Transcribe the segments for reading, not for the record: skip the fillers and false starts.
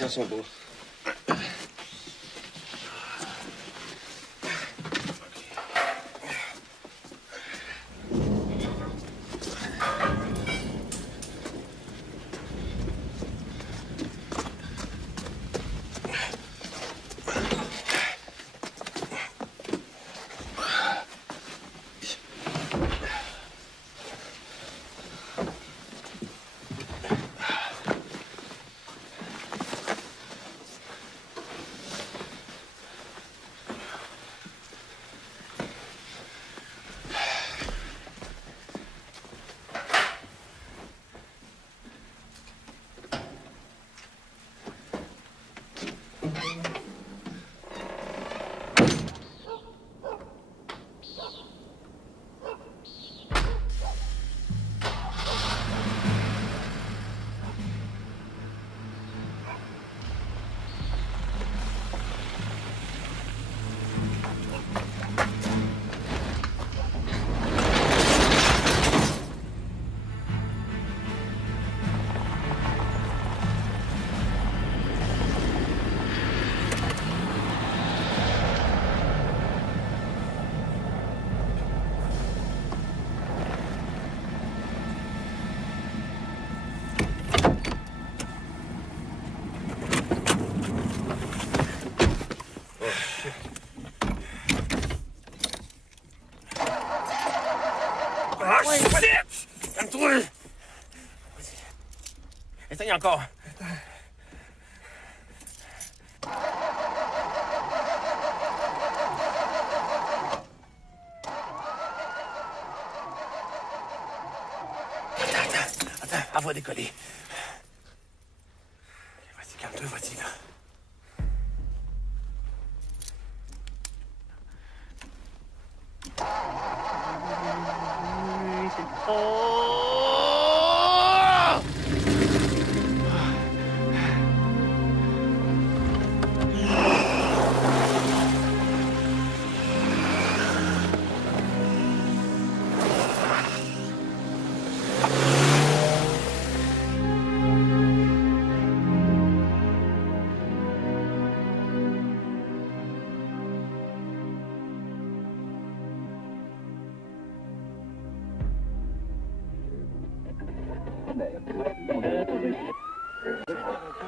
Les sont beaux. Essaye encore. Attends, elle va décoller. Vas-y, calme-toi, vas-y, là.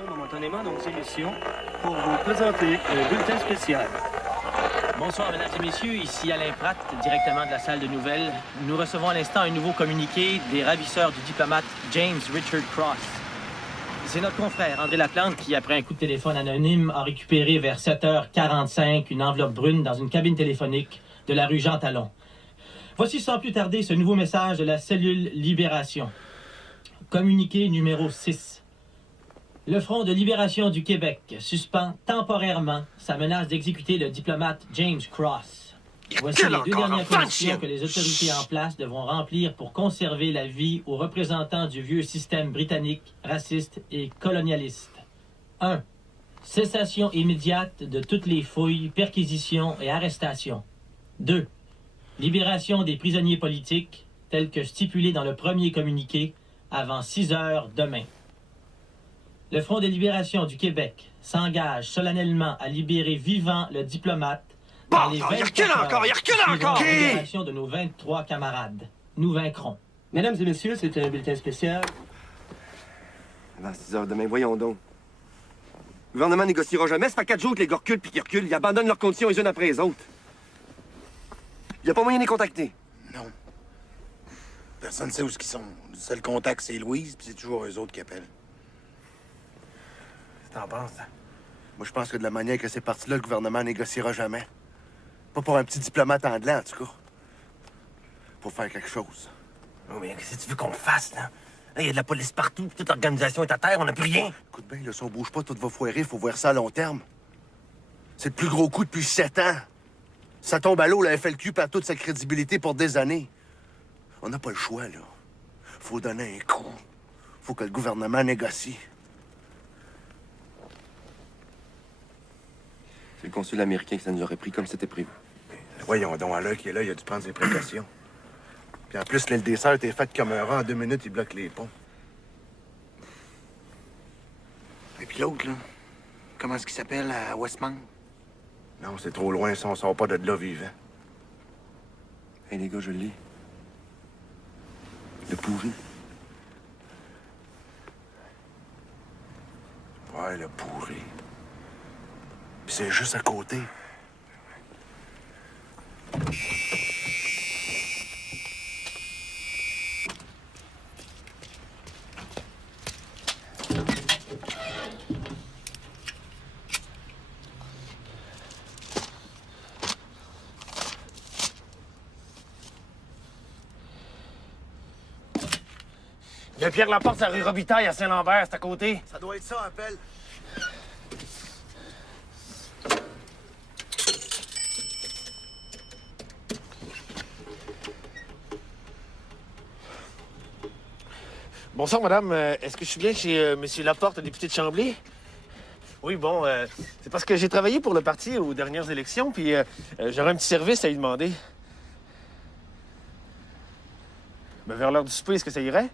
Momentanément dans vos émissions pour vous présenter un bulletin spécial. Bonsoir, mesdames et messieurs. Ici Alain Pratt, directement de la salle de nouvelles. Nous recevons à l'instant un nouveau communiqué des ravisseurs du diplomate James Richard Cross. C'est notre confrère André Laplante qui, après un coup de téléphone anonyme, a récupéré vers 7h45 une enveloppe brune dans une cabine téléphonique de la rue Jean Talon. Voici sans plus tarder ce nouveau message de la cellule Libération. Communiqué numéro 6. Le Front de libération du Québec suspend temporairement sa menace d'exécuter le diplomate James Cross. Voici les deux dernières conditions que les autorités en place devront remplir pour conserver la vie aux représentants du vieux système britannique, raciste et colonialiste. 1. Cessation immédiate de toutes les fouilles, perquisitions et arrestations. 2. Libération des prisonniers politiques, tels que stipulé dans le premier communiqué, avant 6 heures demain. Le Front de libération du Québec s'engage solennellement à libérer vivant le diplomate dans les 24 heures suivant la libération de nos 23 camarades. Nous vaincrons. Mesdames et messieurs, c'est un bulletin spécial. Avant 6 heures demain, voyons donc. Le gouvernement négociera jamais. Ça fait 4 jours que les gars reculent puis qu'ils reculent. Ils abandonnent leurs conditions les unes après les autres. Il n'y a pas moyen de les contacter. Non. Personne ne sait où ils sont. Le seul contact, c'est Louise, puis c'est toujours eux autres qui appellent. Qu'est-ce que t'en penses, hein? Moi, je pense que de la manière que c'est parti là, le gouvernement négociera jamais. Pas pour un petit diplomate anglant, en tout cas. Pour faire quelque chose. Oh, mais qu'est-ce que tu veux qu'on fasse, là? Là, il y a de la police partout, puis toute l'organisation est à terre, on n'a plus rien. Écoute bien, là, si on bouge pas, tout va foirer, faut voir ça à long terme. C'est le plus gros coup depuis 7 ans. Ça tombe à l'eau, la FLQ perd toute sa crédibilité pour des années. On n'a pas le choix, là. Faut donner un coup. Faut que le gouvernement négocie. C'est le consul américain que ça nous aurait pris comme c'était prévu. Voyons donc, à l'heure qui est là, il a dû prendre ses précautions. Puis en plus, l'île des Sœurs était faite comme un rat. En 2 minutes, il bloque les ponts. Et puis l'autre, là, comment est-ce qu'il s'appelle à Westmount? Non, c'est trop loin, ça, on sort pas de là vivant. Hey, les gars, je l'ai. Le pourri. Ouais, le pourri. Puis c'est juste à côté. Il y a Pierre Laporte à rue Robitaille à Saint-Lambert, c'est à côté. Ça doit être ça, appel. Bonsoir, madame. Est-ce que je suis bien chez Monsieur Laporte, député de Chambly? Oui, bon, c'est parce que j'ai travaillé pour le parti aux dernières élections, puis j'aurais un petit service à lui demander. Ben, vers l'heure du souper, est-ce que ça irait?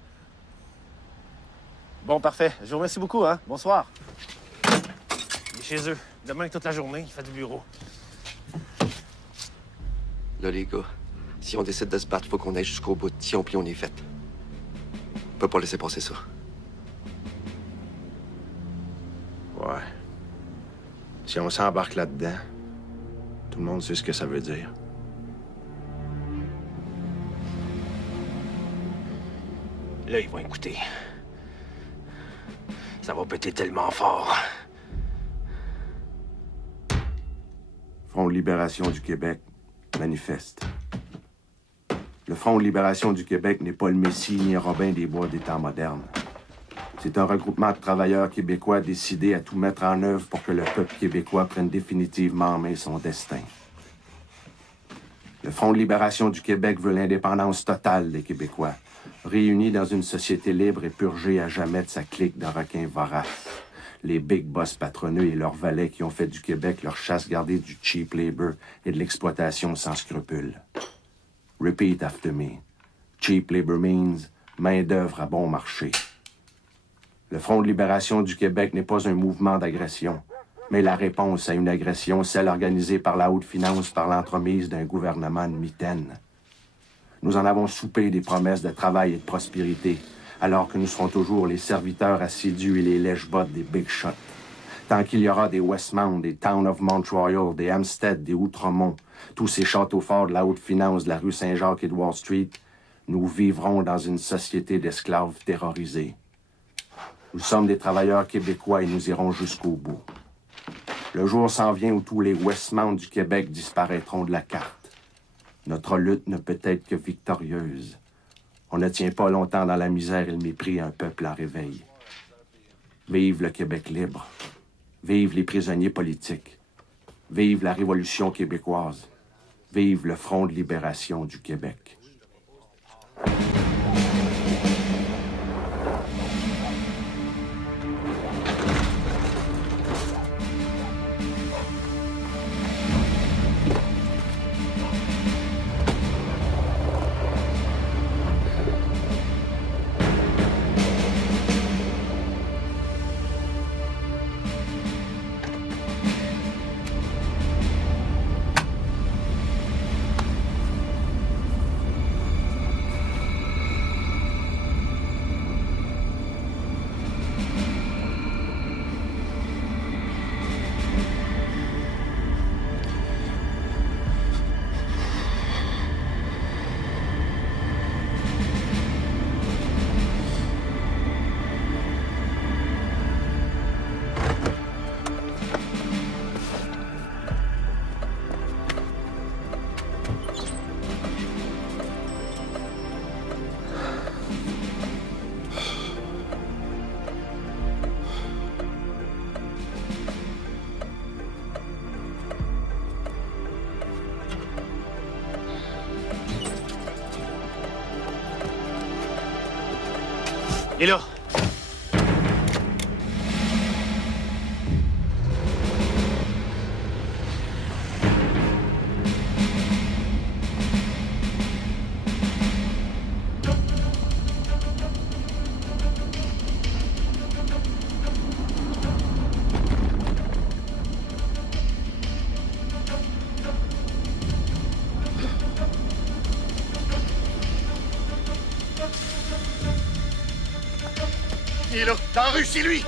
Bon, parfait. Je vous remercie beaucoup, hein. Bonsoir. Il est chez eux. Demain, toute la journée, il fait du bureau. Là, les gars, si on décide de se battre, faut qu'on aille jusqu'au bout. Si on plie, on est fait. On peut pas laisser passer ça. Ouais. Si on s'embarque là-dedans, tout le monde sait ce que ça veut dire. Là, ils vont écouter. Ça va péter tellement fort. Front de libération du Québec manifeste. Le Front de libération du Québec n'est pas le Messie ni Robin des Bois des temps modernes. C'est un regroupement de travailleurs québécois décidés à tout mettre en œuvre pour que le peuple québécois prenne définitivement en main son destin. Le Front de libération du Québec veut l'indépendance totale des Québécois, réunis dans une société libre et purgée à jamais de sa clique de requins voraces. Les big boss patronneux et leurs valets qui ont fait du Québec leur chasse gardée du cheap labor et de l'exploitation sans scrupules. Repeat after me. Cheap labor means main-d'œuvre à bon marché. Le Front de libération du Québec n'est pas un mouvement d'agression, mais la réponse à une agression, celle organisée par la haute finance par l'entremise d'un gouvernement de mitaine. Nous en avons soupé des promesses de travail et de prospérité, alors que nous serons toujours les serviteurs assidus et les lèche-bottes des big shots. Tant qu'il y aura des Westmount, des Town of Mount Royal, des Hampstead, des Outremont, tous ces châteaux forts de la haute finance de la rue Saint-Jacques et de Wall Street, nous vivrons dans une société d'esclaves terrorisés. Nous sommes des travailleurs québécois et nous irons jusqu'au bout. Le jour s'en vient où tous les Westmount du Québec disparaîtront de la carte. Notre lutte ne peut être que victorieuse. On ne tient pas longtemps dans la misère et le mépris un peuple en réveil. Vive le Québec libre. Vive les prisonniers politiques. Vive la Révolution québécoise. Vive le Front de libération du Québec. Il est là. Il est là, dans la rue, c'est lui!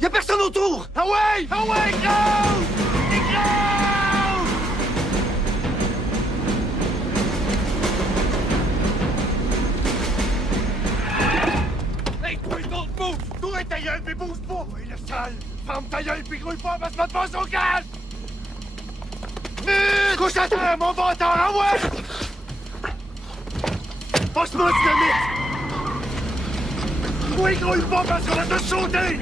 Y a personne autour! Ah ouais! Ah ouais, gros! Il est gros! Hey, toi, l'autre bouge! Toi, ta gueule, mais bouge pas! Oui, le sale! Ferme ta gueule, puis grouille pas, parce que pas son calme! Vite! Couche à terre, mon bâtard, ah ouais! Passe-moi ce dynamite! Oui, grouille pas, parce qu'on va te sauter!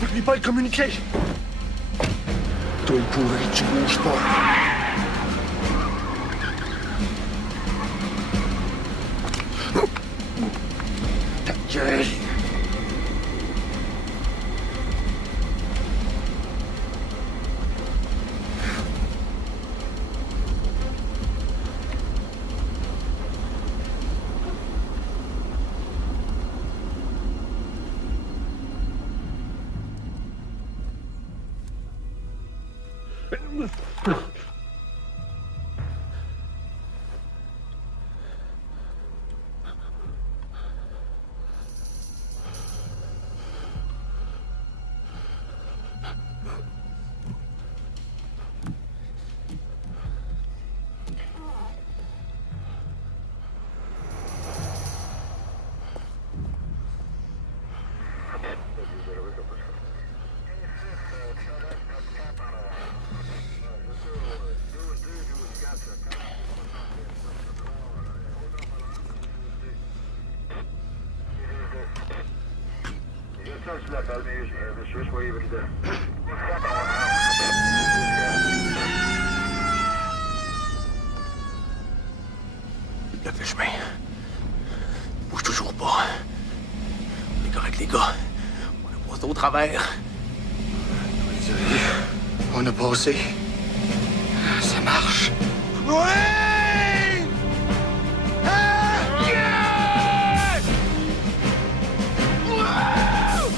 N'oublie pas le communiquer! Toi, le pourri, tu bouges pas. Ta gueule! Je l'appelle, mais monsieur, soyez prudent. Il bloque le chemin. Il bouge toujours pas. On est correct, les gars. On a passé au travers. Désolé. On a passé. Ça marche. Ouais! Ah! Yeah! Wow!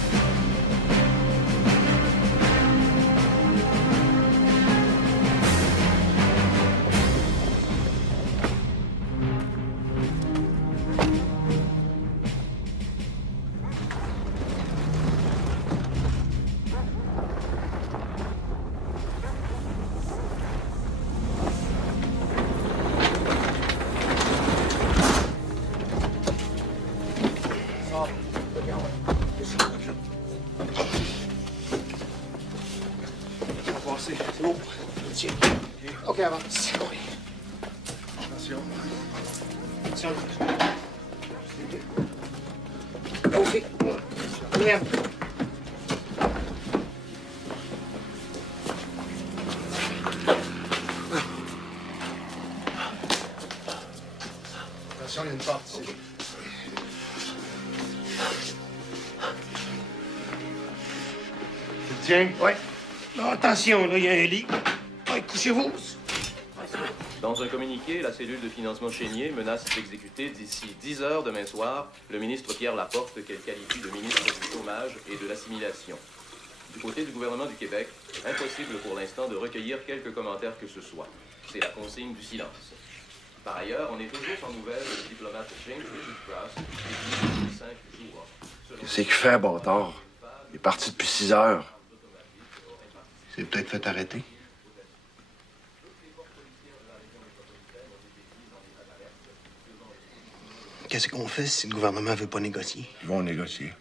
C'est bon. Tiens. OK, avance. Oui. Attention. Tiens. OK. Merde. Attention, il y a une porte ici. Tiens. Ouais. Non, attention, là, il y a un lit. Ouais, couchez-vous. Dans un communiqué, la cellule de financement Chénier menace d'exécuter d'ici 10 heures demain soir le ministre Pierre Laporte, qu'elle qualifie de ministre du chômage et de l'assimilation. Du côté du gouvernement du Québec, impossible pour l'instant de recueillir quelques commentaires que ce soit. C'est la consigne du silence. Par ailleurs, on est toujours sans nouvelles du diplomate James Richard Cross, détenu depuis 5 jours. C'est qu'il fait, bâtard. Il est parti depuis 6 heures. Il s'est peut-être fait arrêter. Qu'est-ce qu'on fait si le gouvernement veut pas négocier? Ils vont négocier.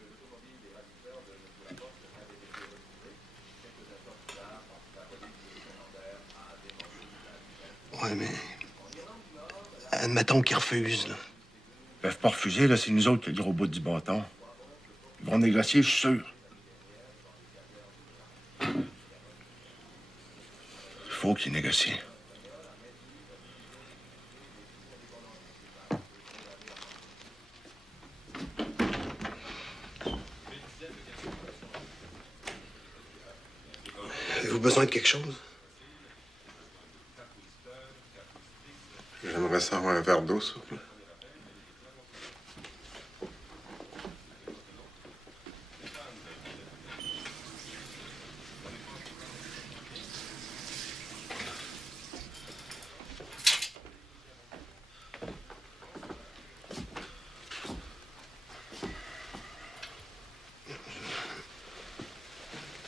Ouais, mais... admettons qu'ils refusent, là. Ils peuvent pas refuser, là. C'est nous autres qui avons le gros bout du bâton. Ils vont négocier, je suis sûr. Il faut qu'ils négocient. Avez-vous besoin de quelque chose? J'aimerais savoir un verre d'eau, s'il vous plaît.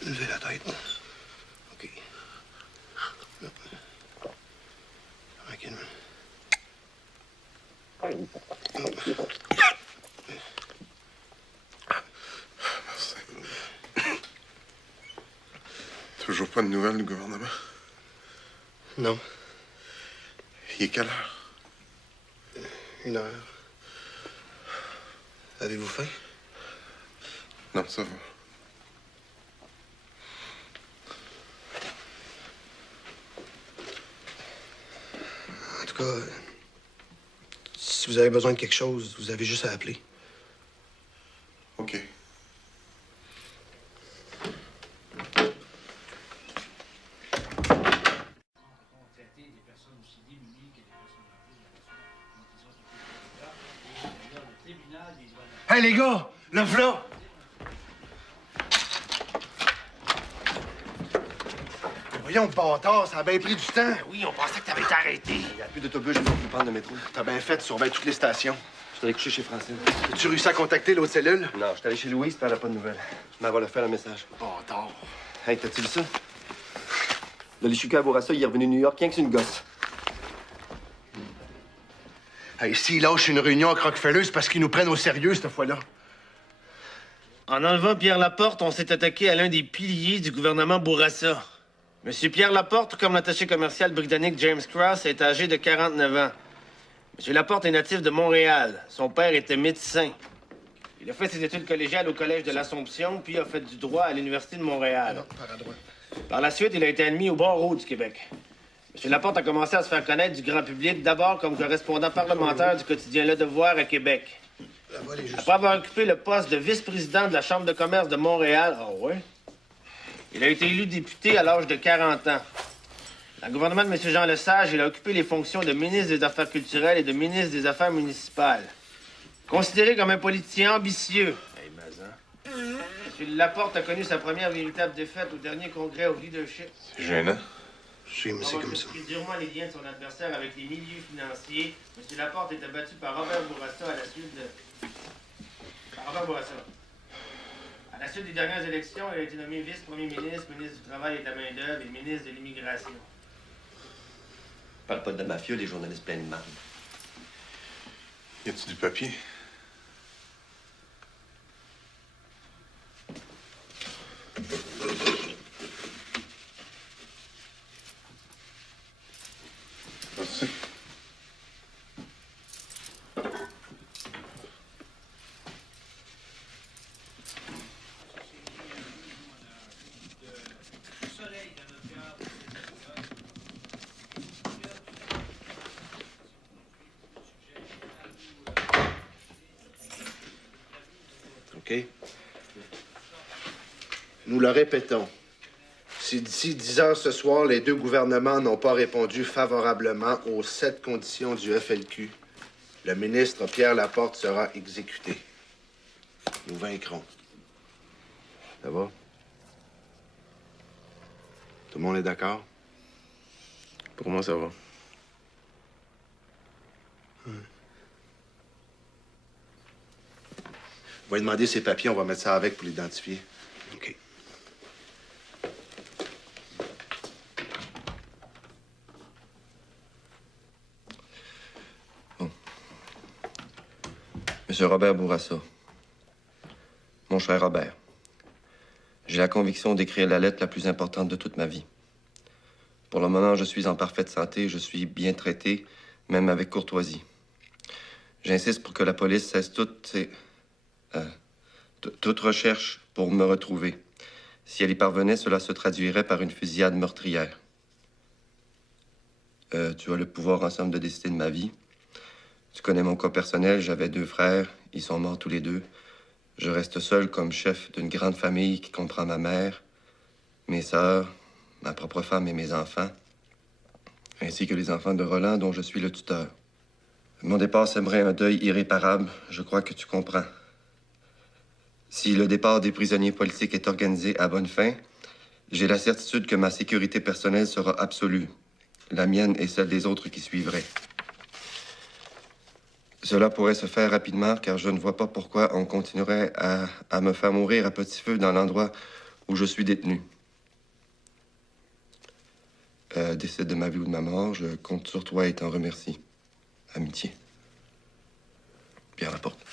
Levez la tête. OK. Tranquillement. Merci. Toujours pas de nouvelles du gouvernement? Non. Il est quelle heure? 1 heure. Avez-vous faim? Non, ça va. En tout cas, si vous avez besoin de quelque chose, vous avez juste à appeler. OK. Hey, les gars! Le v'là! Voyons, bâtard, ça a bien pris du temps. Oui, on pensait que t'avais été arrêté. Il n'y a plus d'autobus, je vais plus prendre le métro. T'as bien fait, surveille toutes les stations. Je suis allé coucher chez Francine. As-tu réussi à contacter l'autre cellule? Non, je suis allé chez Louise, puis elle n'a pas de nouvelles. Je m'en vais leur faire un message. Bâtard. Hey, t'as-tu vu ça? Le Lichuka Bourassa, il est revenu de New York, rien que c'est une gosse. Hey, s'ils lâchent une réunion à Croquefelleux, c'est parce qu'ils nous prennent au sérieux cette fois-là. En enlevant Pierre Laporte, on s'est attaqué à l'un des piliers du gouvernement Bourassa. Monsieur Pierre Laporte, comme l'attaché commercial britannique James Cross, est âgé de 49 ans. Monsieur Laporte est natif de Montréal. Son père était médecin. Il a fait ses études collégiales au Collège de l'Assomption, puis a fait du droit à l'Université de Montréal. Par à droite. Par la suite, il a été admis au barreau du Québec. M. Laporte a commencé à se faire connaître du grand public, d'abord comme correspondant parlementaire du quotidien Le Devoir à Québec. Là-bas, les Après avoir occupé le poste de vice-président de la Chambre de commerce de Montréal, il a été élu député à l'âge de 40 ans. Dans le gouvernement de M. Jean Lesage, il a occupé les fonctions de ministre des Affaires culturelles et de ministre des Affaires municipales. Considéré comme un politicien ambitieux, M. Laporte a connu sa première véritable défaite au dernier congrès au leadership. C'est gênant. Je sais, mais c'est comme ça. Il durement les liens de son adversaire avec les milieux financiers. M. Laporte était battu par Robert Bourassa à la suite de... À la suite des dernières élections, il a été nommé vice-premier ministre, ministre du Travail et de la Main-d'œuvre et ministre de l'Immigration. Parle pas de mafieux, les journalistes pleins de marde. Y a-tu du papier? Merci. OK? Nous le répétons. Si d'ici 10 heures ce soir, les deux gouvernements n'ont pas répondu favorablement aux 7 conditions du FLQ, le ministre Pierre Laporte sera exécuté. Nous vaincrons. Ça va? Tout le monde est d'accord? Pour moi, ça va. On va lui demander ses papiers, on va mettre ça avec pour l'identifier. OK. Monsieur Robert Bourassa. Mon cher Robert, j'ai la conviction d'écrire la lettre la plus importante de toute ma vie. Pour le moment, je suis en parfaite santé, je suis bien traité, même avec courtoisie. J'insiste pour que la police cesse toute recherche pour me retrouver. Si elle y parvenait, cela se traduirait par une fusillade meurtrière. Tu as le pouvoir ensemble de décider de ma vie. Tu connais mon cas personnel, j'avais 2 frères, ils sont morts tous les 2. Je reste seul comme chef d'une grande famille qui comprend ma mère, mes sœurs, ma propre femme et mes enfants, ainsi que les enfants de Roland dont je suis le tuteur. Mon départ sèmerait un deuil irréparable, je crois que tu comprends. Si le départ des prisonniers politiques est organisé à bonne fin, j'ai la certitude que ma sécurité personnelle sera absolue, la mienne et celle des autres qui suivraient. Cela pourrait se faire rapidement, car je ne vois pas pourquoi on continuerait à me faire mourir à petit feu dans l'endroit où je suis détenu. Décide de ma vie ou de ma mort, je compte sur toi et t'en remercie. Amitié. Pierre Laporte.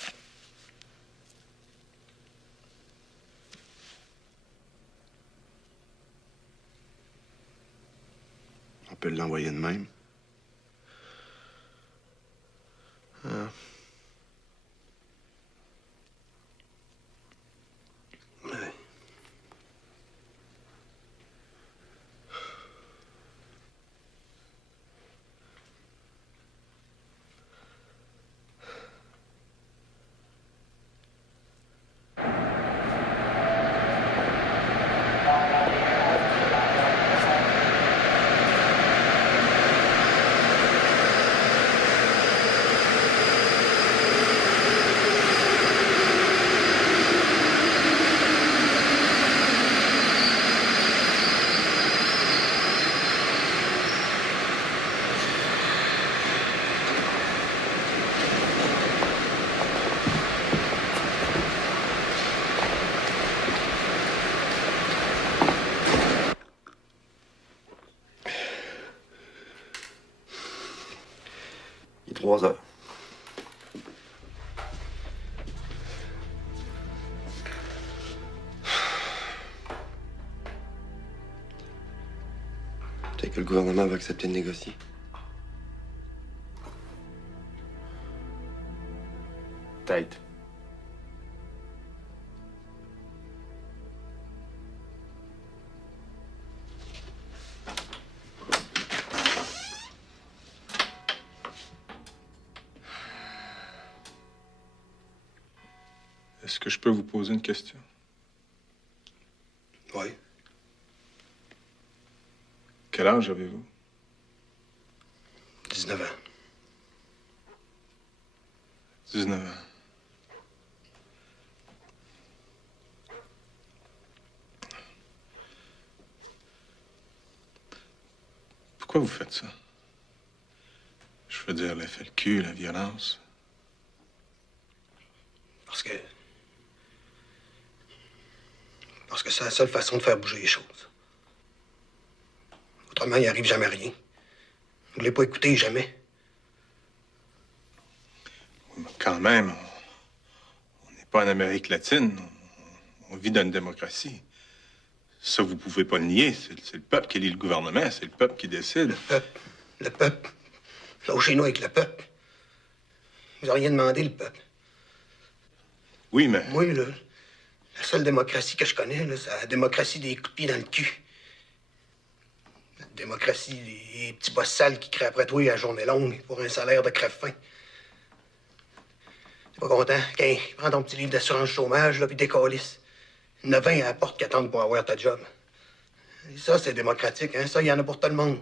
On peut l'envoyer de même. Ah. Ouais. Il est 3 heures. Peut-être que le gouvernement va accepter de négocier. Peut-être. Est-ce que je peux vous poser une question? Oui. Quel âge avez-vous? 19 ans. 19 ans. Pourquoi vous faites ça? Je veux dire, la FLQ, la violence. Parce que c'est la seule façon de faire bouger les choses. Autrement, il arrive jamais rien. Vous voulez pas écouter jamais. Oui, mais quand même, on n'est pas en Amérique latine. On vit dans une démocratie. Ça, vous pouvez pas le nier. C'est le peuple qui élit le gouvernement. C'est le peuple qui décide. Le peuple. Lâchez-nous avec le peuple. Vous n'avez rien demandé, le peuple. Oui, mais... Moi, là, la seule démocratie que je connais, là, c'est la démocratie des coups de pied dans le cul. La démocratie des petits boss sales qui crient après toi à la journée longue pour un salaire de crève-faim. T'es pas content? Qu'un, prends ton petit livre d'assurance chômage, là, puis décalisse. 9 ans à la porte qui attendent pour avoir ta job. Et ça, c'est démocratique, hein? Ça, il y en a pour tout le monde.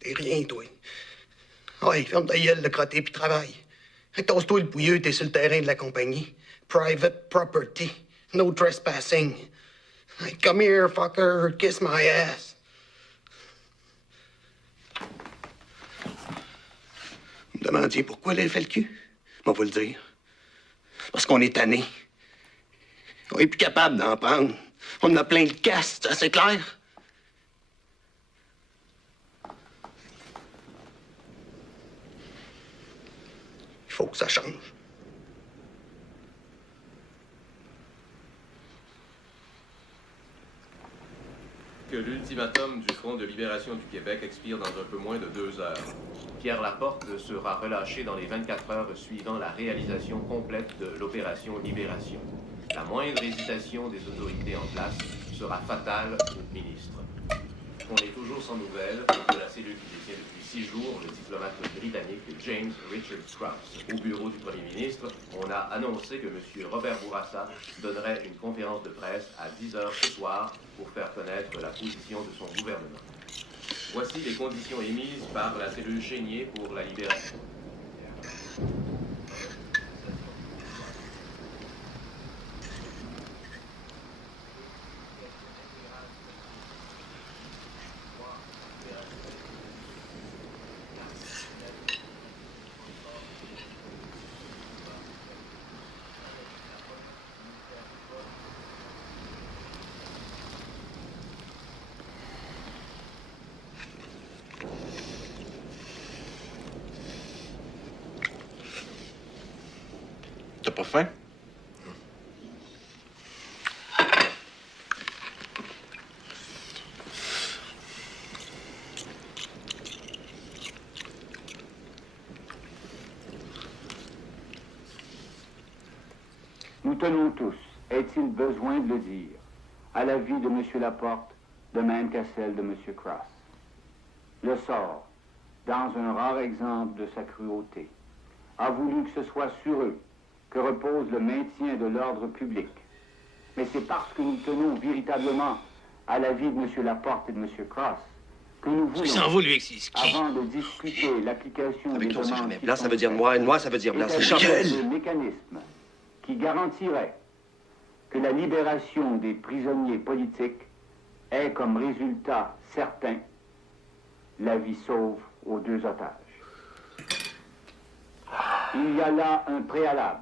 T'es rien, toi. Ouais, ferme ta gueule, le crotté, puis travaille. Tasse-toi le pouilleux, t'es sur le terrain de la compagnie. Private property. No trespassing. Hey, come here, fucker. Kiss my ass. Vous me demandiez pourquoi elle fait le cul? On va vous le dire. Parce qu'on est tanné. On est plus capable d'en prendre. On en a plein de casse, ça, c'est clair? Il faut que ça change. que l'ultimatum du Front de libération du Québec expire dans un peu moins de 2 heures. Pierre Laporte sera relâché dans les 24 heures suivant la réalisation complète de l'opération Libération. La moindre hésitation des autorités en place sera fatale au ministre. On est toujours sans nouvelles de la cellule qui détient depuis 6 jours le diplomate britannique James Richard Cross. Au bureau du Premier ministre, on a annoncé que M. Robert Bourassa donnerait une conférence de presse à 10 heures ce soir pour faire connaître la position de son gouvernement. Voici les conditions émises par la cellule Chénier pour la libération. T'as pas faim? Nous tenons tous, est-il besoin de le dire, à la vie de M. Laporte, de même qu'à celle de M. Cross. Le sort, dans un rare exemple de sa cruauté, a voulu que ce soit sur eux que repose le maintien de l'ordre public. Mais c'est parce que nous tenons véritablement à la vie de M. Laporte et de M. Cross que nous voulons, avant de discuter l'application des demandes Blanc, ça veut dire noir, et noir, ça veut dire blanc. C'est le mécanisme qui garantirait que la libération des prisonniers politiques ait comme résultat certain la vie sauve aux 2 otages. Il y a là un préalable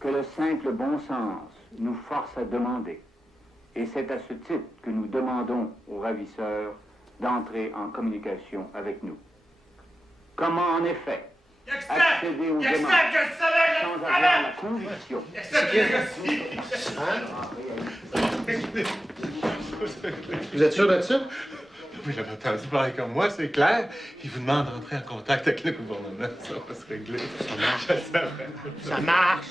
que le simple bon sens nous force à demander. Et c'est à ce titre que nous demandons aux ravisseurs d'entrer en communication avec nous. Comment, en effet, accéder aux demandes sans avoir la conviction Vous êtes sûr de ça? Oui, j'avais entendu parler comme moi, c'est clair. Il vous demande d'entrer en contact avec le gouvernement. Ça va se régler. Ça marche. Ça marche!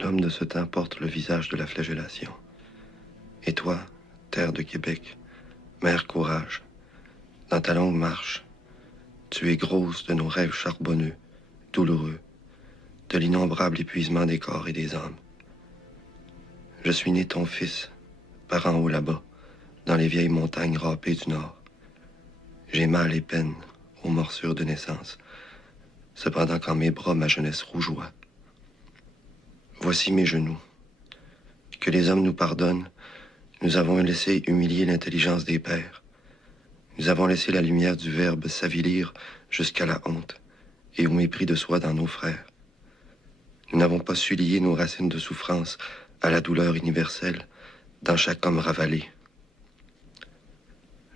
L'homme de ce temps porte le visage de la flagellation. Et toi, terre de Québec, mère courage, dans ta longue marche, tu es grosse de nos rêves charbonneux, douloureux, de l'innombrable épuisement des corps et des âmes. Je suis né ton fils, par en haut là-bas, dans les vieilles montagnes râpées du Nord. J'ai mal et peine aux morsures de naissance, cependant qu'en mes bras ma jeunesse rougeoie. Voici mes genoux. Que les hommes nous pardonnent, nous avons laissé humilier l'intelligence des pères. Nous avons laissé la lumière du Verbe s'avilir jusqu'à la honte et au mépris de soi dans nos frères. Nous n'avons pas su lier nos racines de souffrance à la douleur universelle dans chaque homme ravalé.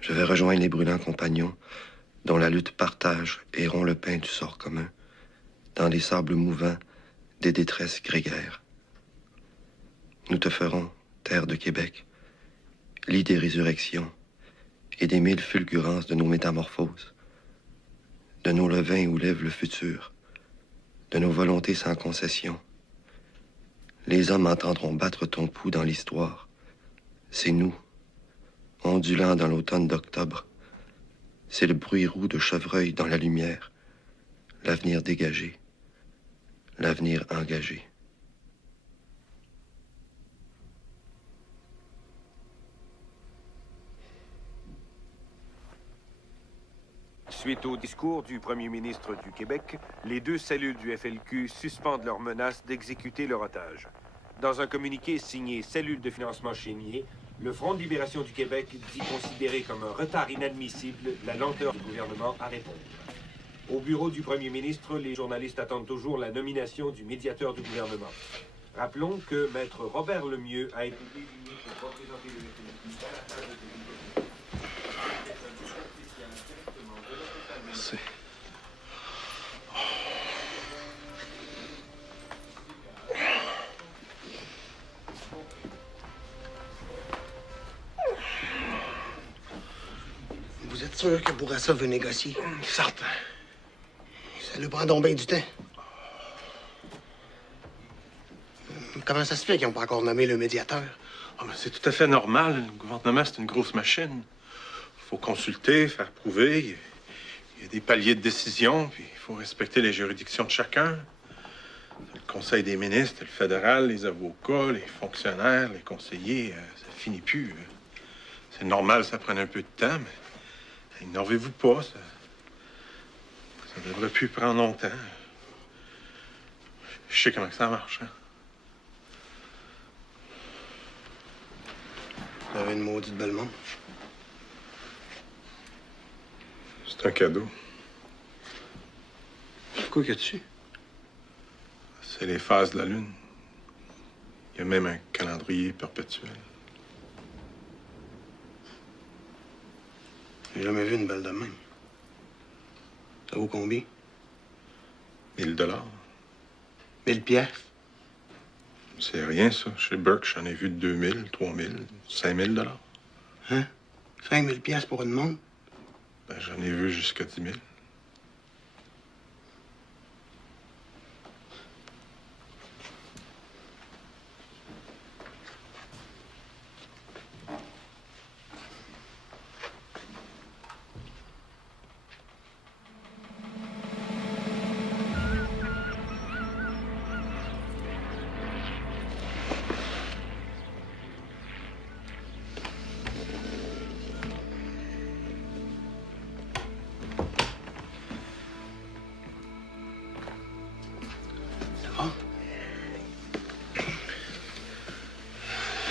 Je vais rejoindre les brûlants compagnons dont la lutte partage et rompt le pain du sort commun dans les sables mouvants des détresses grégaires. Nous te ferons, terre de Québec, lit des résurrections et des 1000 fulgurances de nos métamorphoses, de nos levains où lève le futur, de nos volontés sans concession. Les hommes entendront battre ton pouls dans l'histoire. C'est nous, ondulants dans l'automne d'octobre. C'est le bruit roux de chevreuil dans la lumière, l'avenir dégagé, l'avenir engagé. Suite au discours du premier ministre du Québec, les deux cellules du FLQ suspendent leur menace d'exécuter leur otage. Dans un communiqué signé Cellule de financement Chénier, le Front de libération du Québec dit considérer comme un retard inadmissible la lenteur du gouvernement à répondre. Au bureau du premier ministre, les journalistes attendent toujours la nomination du médiateur du gouvernement. Rappelons que Maître Robert Lemieux a été désigné pour représenter le FLQ à la table de Merci. Vous êtes sûr que Bourassa veut négocier? Certain. Ça lui prend donc bien du temps. Comment ça se fait qu'ils n'ont pas encore nommé le médiateur? Ah, mais c'est tout à fait normal. Le gouvernement, c'est une grosse machine. Il faut consulter, faire prouver. Il y a des paliers de décision, puis il faut respecter les juridictions de chacun. Le Conseil des ministres, le fédéral, les avocats, les fonctionnaires, les conseillers, ça finit plus. C'est normal, ça prenne un peu de temps, mais énervez-vous pas, ça devrait plus prendre longtemps. Je sais comment que ça marche, hein? Vous avez une maudite belle montre. C'est un cadeau. Quoi qu'il y a dessus? C'est les phases de la Lune. Il y a même un calendrier perpétuel. J'ai jamais vu une belle de même. Ça vaut combien? 1000 $. 1000 piastres? C'est rien, ça. Chez Burke, j'en ai vu de 2000, 3000, 5000 $. Hein? 5000 piastres pour une montre? Ben, j'en ai vu jusqu'à 10 000.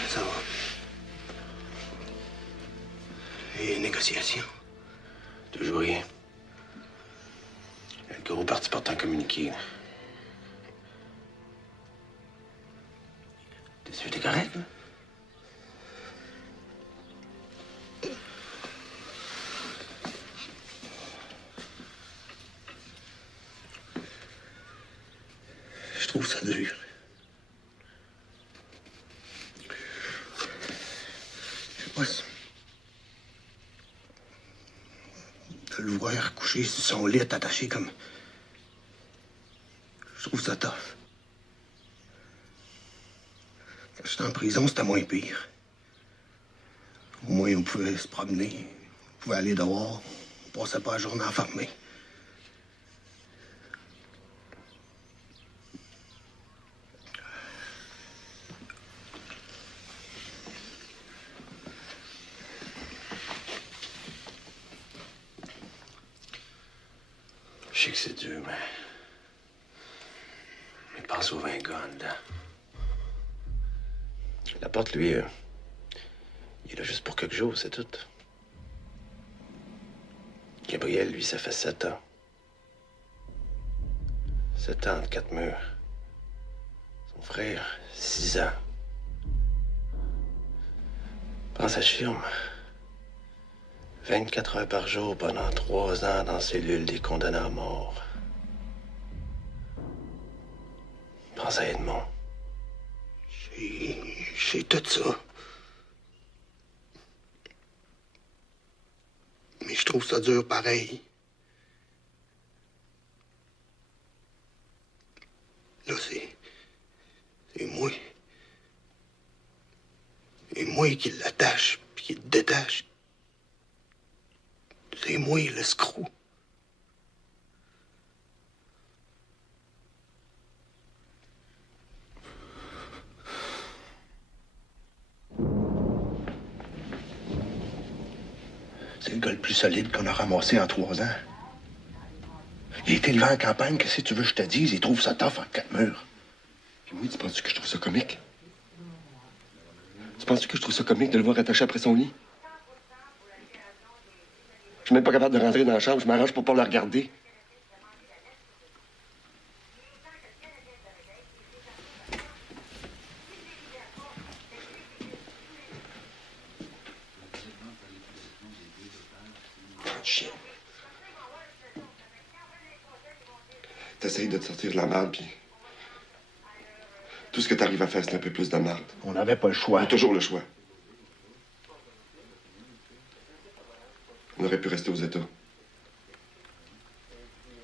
Ça va. Et négociations? Toujours rien. Le gros parti porte un communiqué. T'es correct, là? Je trouve ça dur. Je sais pas si... de le voir couché sur son lit attaché comme... Je trouve ça tough. Quand j'étais en prison, c'était moins pire. Au moins, on pouvait se promener. On pouvait aller dehors. On passait pas la journée enfermé. Je sais que c'est dur, mais pense aux 20 gars en dedans. La porte, lui, il est là juste pour quelques jours, c'est tout. Gabriel, lui, ça fait 7 ans. 7 ans entre 4 murs. Son frère, 6 ans. Pense à Schirm. 24 heures par jour pendant 3 ans dans cellule des condamnés à mort. Pense à Edmond. J'ai tout ça. Mais je trouve ça dur pareil. Là, c'est moi. C'est moi qui l'attache, puis qui le détache. C'est moi, l'escroc. C'est le gars le plus solide qu'on a ramassé en 3 ans. Il a été élevé en campagne, qu'est-ce que tu veux que je te dise? Il trouve ça tough en 4 murs. Puis moi, tu penses-tu que je trouve ça comique? Tu penses-tu que je trouve ça comique de le voir attaché après son lit? Je suis même pas capable de rentrer dans la chambre, je m'arrange pour pas le regarder. Chien. T'essayes de te sortir de la merde, puis tout ce que t'arrives à faire, c'est un peu plus de merde. On n'avait pas le choix. On a toujours le choix. On aurait pu rester aux États.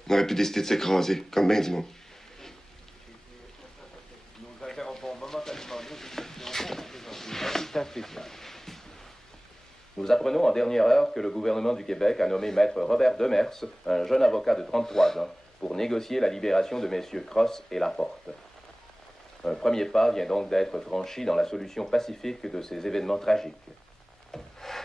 On aurait pu décider de s'écraser, comme bien du monde. Nous interrompons momentanément nos discussions. Nous apprenons en dernière heure que le gouvernement du Québec a nommé Maître Robert Demers, un jeune avocat de 33 ans, pour négocier la libération de messieurs Cross et Laporte. Un premier pas vient donc d'être franchi dans la solution pacifique de ces événements tragiques.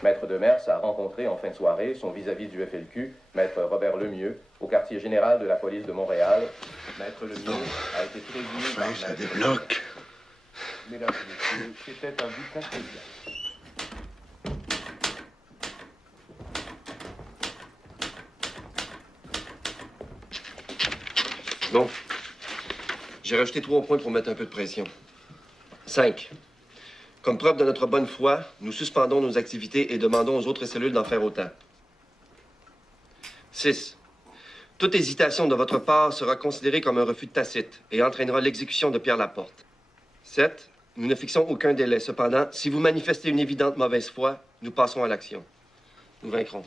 Maître Demers a rencontré en fin de soirée son vis-à-vis du FLQ, Maître Robert Lemieux, au quartier général de la police de Montréal. Maître Lemieux a été prévenu par... ça débloque. Mesdames et messieurs, c'était un bulletin spécial. Bon. J'ai rajouté 3 points pour mettre un peu de pression. 5. Comme preuve de notre bonne foi, nous suspendons nos activités et demandons aux autres cellules d'en faire autant. 6. Toute hésitation de votre part sera considérée comme un refus tacite et entraînera l'exécution de Pierre Laporte. 7. Nous ne fixons aucun délai. Cependant, si vous manifestez une évidente mauvaise foi, nous passerons à l'action. Nous vaincrons.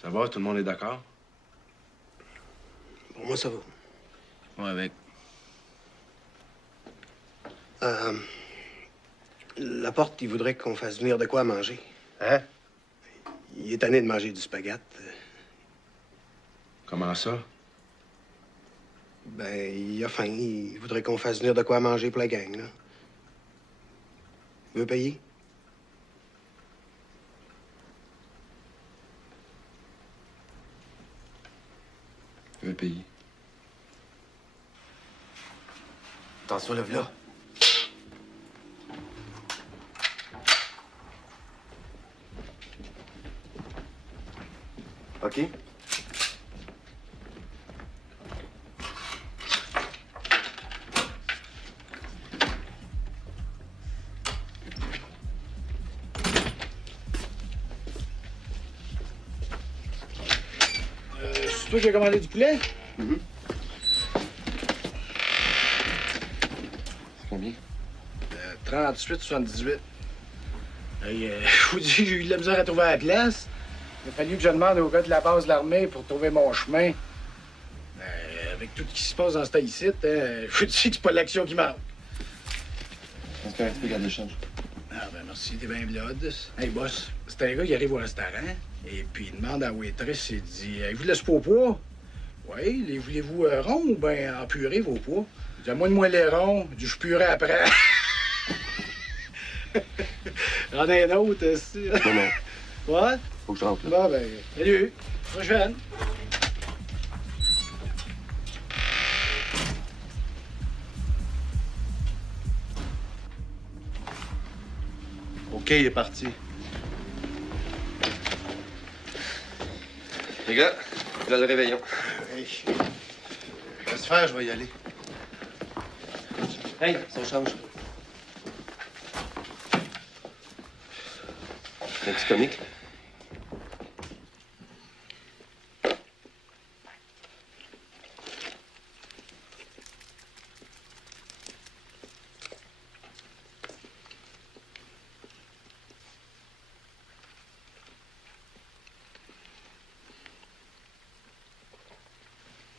Ça va, tout le monde est d'accord? Pour moi, ça va. Moi avec. Laporte, il voudrait qu'on fasse venir de quoi à manger. Hein? Il est tanné de manger du spaghette. Comment ça? Ben, il a faim. Il voudrait qu'on fasse venir de quoi à manger pour la gang, là. Il veut payer? Je veux payer. Attention, lève-là. OK? C'est toi qui as commandé du poulet? C'est combien? 38,78. Je vous dis, j'ai eu de la misère à trouver la place. Il a fallu que je demande au gars de la base de l'armée pour trouver mon chemin. Avec tout ce qui se passe dans ce ici, je vous dis que c'est pas l'action qui manque. Est-ce qu'un petit peu garde l'échange? Ah ben merci, t'es bien blood. Hey boss, c'est un gars qui arrive au restaurant et puis il demande à la waitress, il dit « Vous de l'espoir pois? » Oui, les voulez-vous ronds ou bien en purée vos pois? Il dit « À moi de moins les ronds, du je purerai après. » J'en ai un autre, aussi. Non, non. Ouais? Faut que je rentre, là. Bon, ben, salut. Prochaine. OK, il est parti. Les gars, là, le réveillon. Hey. Laisse faire, je vais y aller. Hey, ça change. C'est un petit comique.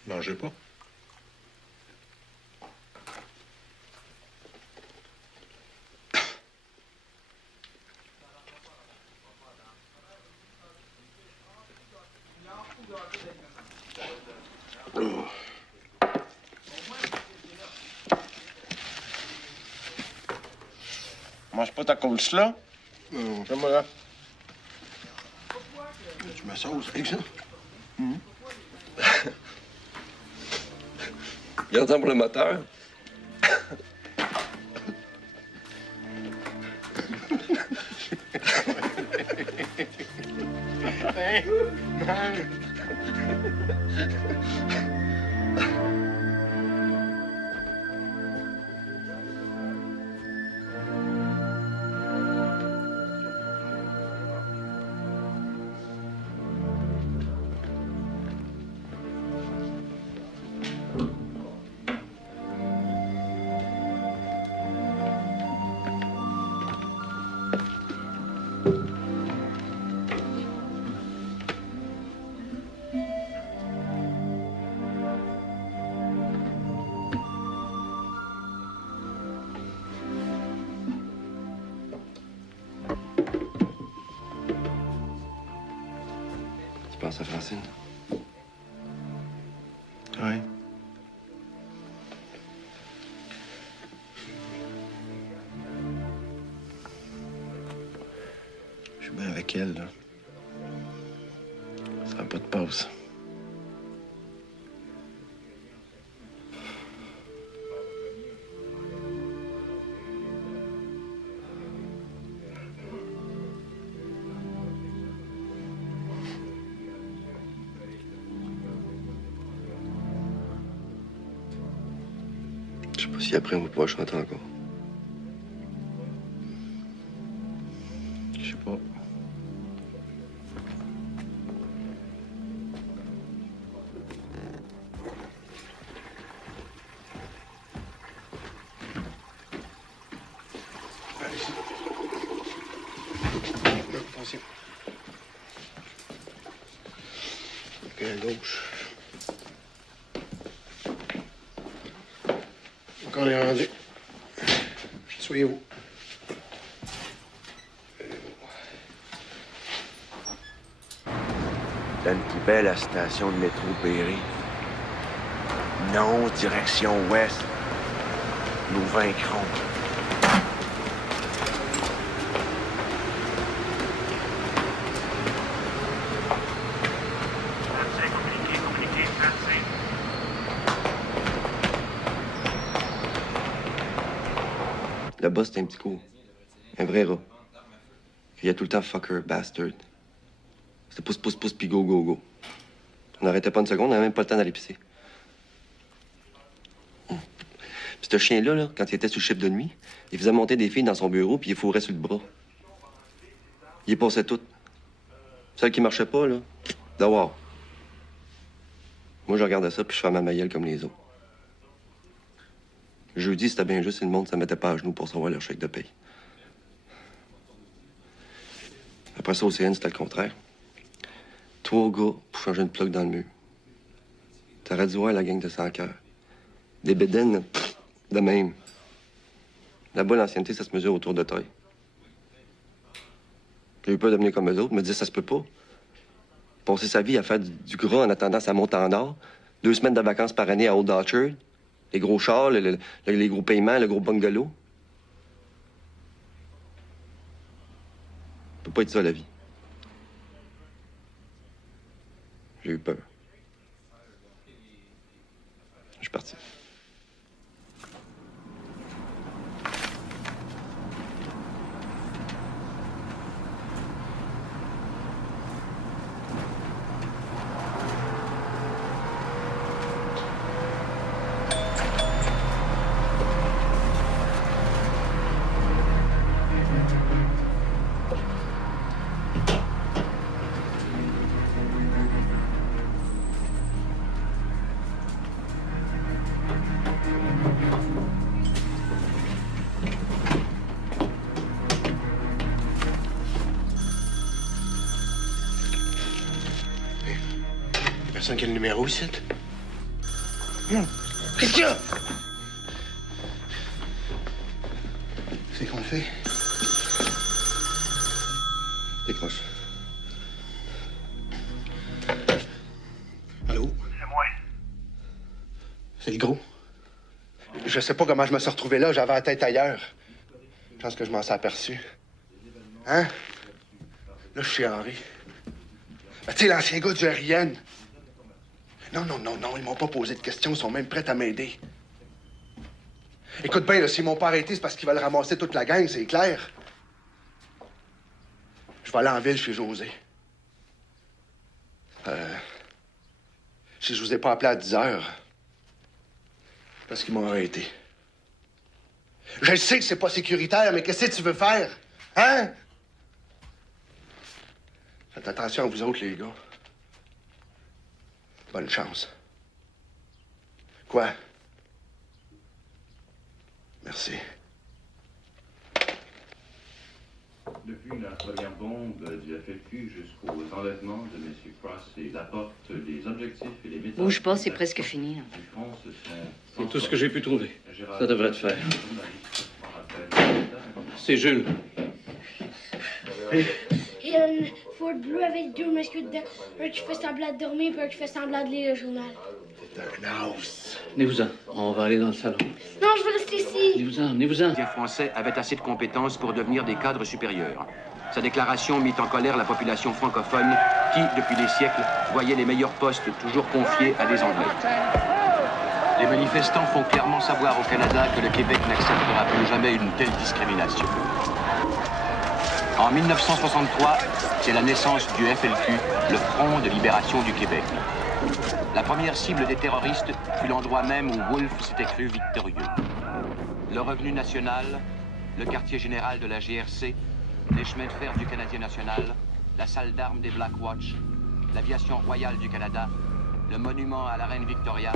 Mangez pas. Mange pas ta coach là? Fais-moi là. Tu me sauces avec ça? Garde-en pour le moteur. Tu penses à Francine? Oui. Je suis bien avec elle, là. Ça n'a pas de pause. Je sais pas si après on va pouvoir chanter encore. Je sais pas. Allez-y. Non, attention. OK, à gauche. On est rendu. Soyez-vous. Dans une poubelle à la station de métro Berry. Non, direction ouest. Nous vaincrons. Le boss, c'est un petit coup. Un vrai rat. Il y a tout le temps fucker, bastard. C'était pouce, pouce, pouce, puis go, go, go. On n'arrêtait pas une seconde, on n'avait même pas le temps d'aller pisser. Puis ce chien-là, là, quand il était sous le chiffre de nuit, il faisait monter des filles dans son bureau, puis il fourrait sur le bras. Il y passait tout. Celle qui marchait pas, là, dehors. Moi, je regardais ça, puis je fais ma maillelle comme les autres. Jeudi, c'était bien juste, et le monde ne se mettait pas à genoux pour savoir leur chèque de paye. Après ça, au CN, c'était le contraire. 3 gars pour changer une plug dans le mur. T'aurais dû voir la gang de 100 cœurs. Des bédaines, de même. Là-bas, l'ancienneté, ça se mesure autour de taille. J'ai eu peur de devenir comme eux autres, me dire ça se peut pas. Passer sa vie à faire du gras en attendant sa montée en or. 2 semaines de vacances par année à Old Orchard. Les gros chars, les gros paiements, le gros bungalow. Ça peut pas être ça, la vie. J'ai eu peur. Je suis parti. Personne qui a le numéro ici? Qu'est-ce qu'il y a? C'est qu'on le fait? Décroche. Allô? C'est moi. C'est le gros. Je sais pas comment je me suis retrouvé là, j'avais la tête ailleurs. Je pense que je m'en suis aperçu. Hein? Là, je suis Henri. Tu sais, l'ancien gars du RIN. Non, ils m'ont pas posé de questions, ils sont même prêts à m'aider. Écoute bien, là, s'ils m'ont pas arrêté, c'est parce qu'ils veulent ramasser toute la gang, c'est clair. Je vais aller en ville chez José. Si je vous ai pas appelé à 10 heures, parce qu'ils m'ont arrêté. Je sais que c'est pas sécuritaire, mais qu'est-ce que tu veux faire? Hein? Faites attention à vous autres, les gars. Bonne chance. Quoi? Merci. Depuis la première bombe du FLQ jusqu'aux enlèvements de M. Cross et Laporte, les objectifs et les méthodes... Bouge pas, c'est presque fini. C'est tout ce que j'ai pu trouver. Ça devrait te faire. C'est Jules. Il y a une Ford bleue avec deux messieurs dedans. Un qui fait semblant de dormir et un qui fait semblant de lire le journal. Venez-vous-en. On va aller dans le salon. Non, je veux rester ici. Venez-vous-en. Les Français avaient assez de compétences pour devenir des cadres supérieurs. Sa déclaration mit en colère la population francophone qui, depuis des siècles, voyait les meilleurs postes toujours confiés à des Anglais. Les manifestants font clairement savoir au Canada que le Québec n'acceptera plus jamais une telle discrimination. En 1963, c'est la naissance du FLQ, le Front de libération du Québec. La première cible des terroristes fut l'endroit même où Wolfe s'était cru victorieux. Le Revenu national, le quartier général de la GRC, les chemins de fer du Canadien national, la salle d'armes des Black Watch, l'aviation royale du Canada, le monument à la reine Victoria,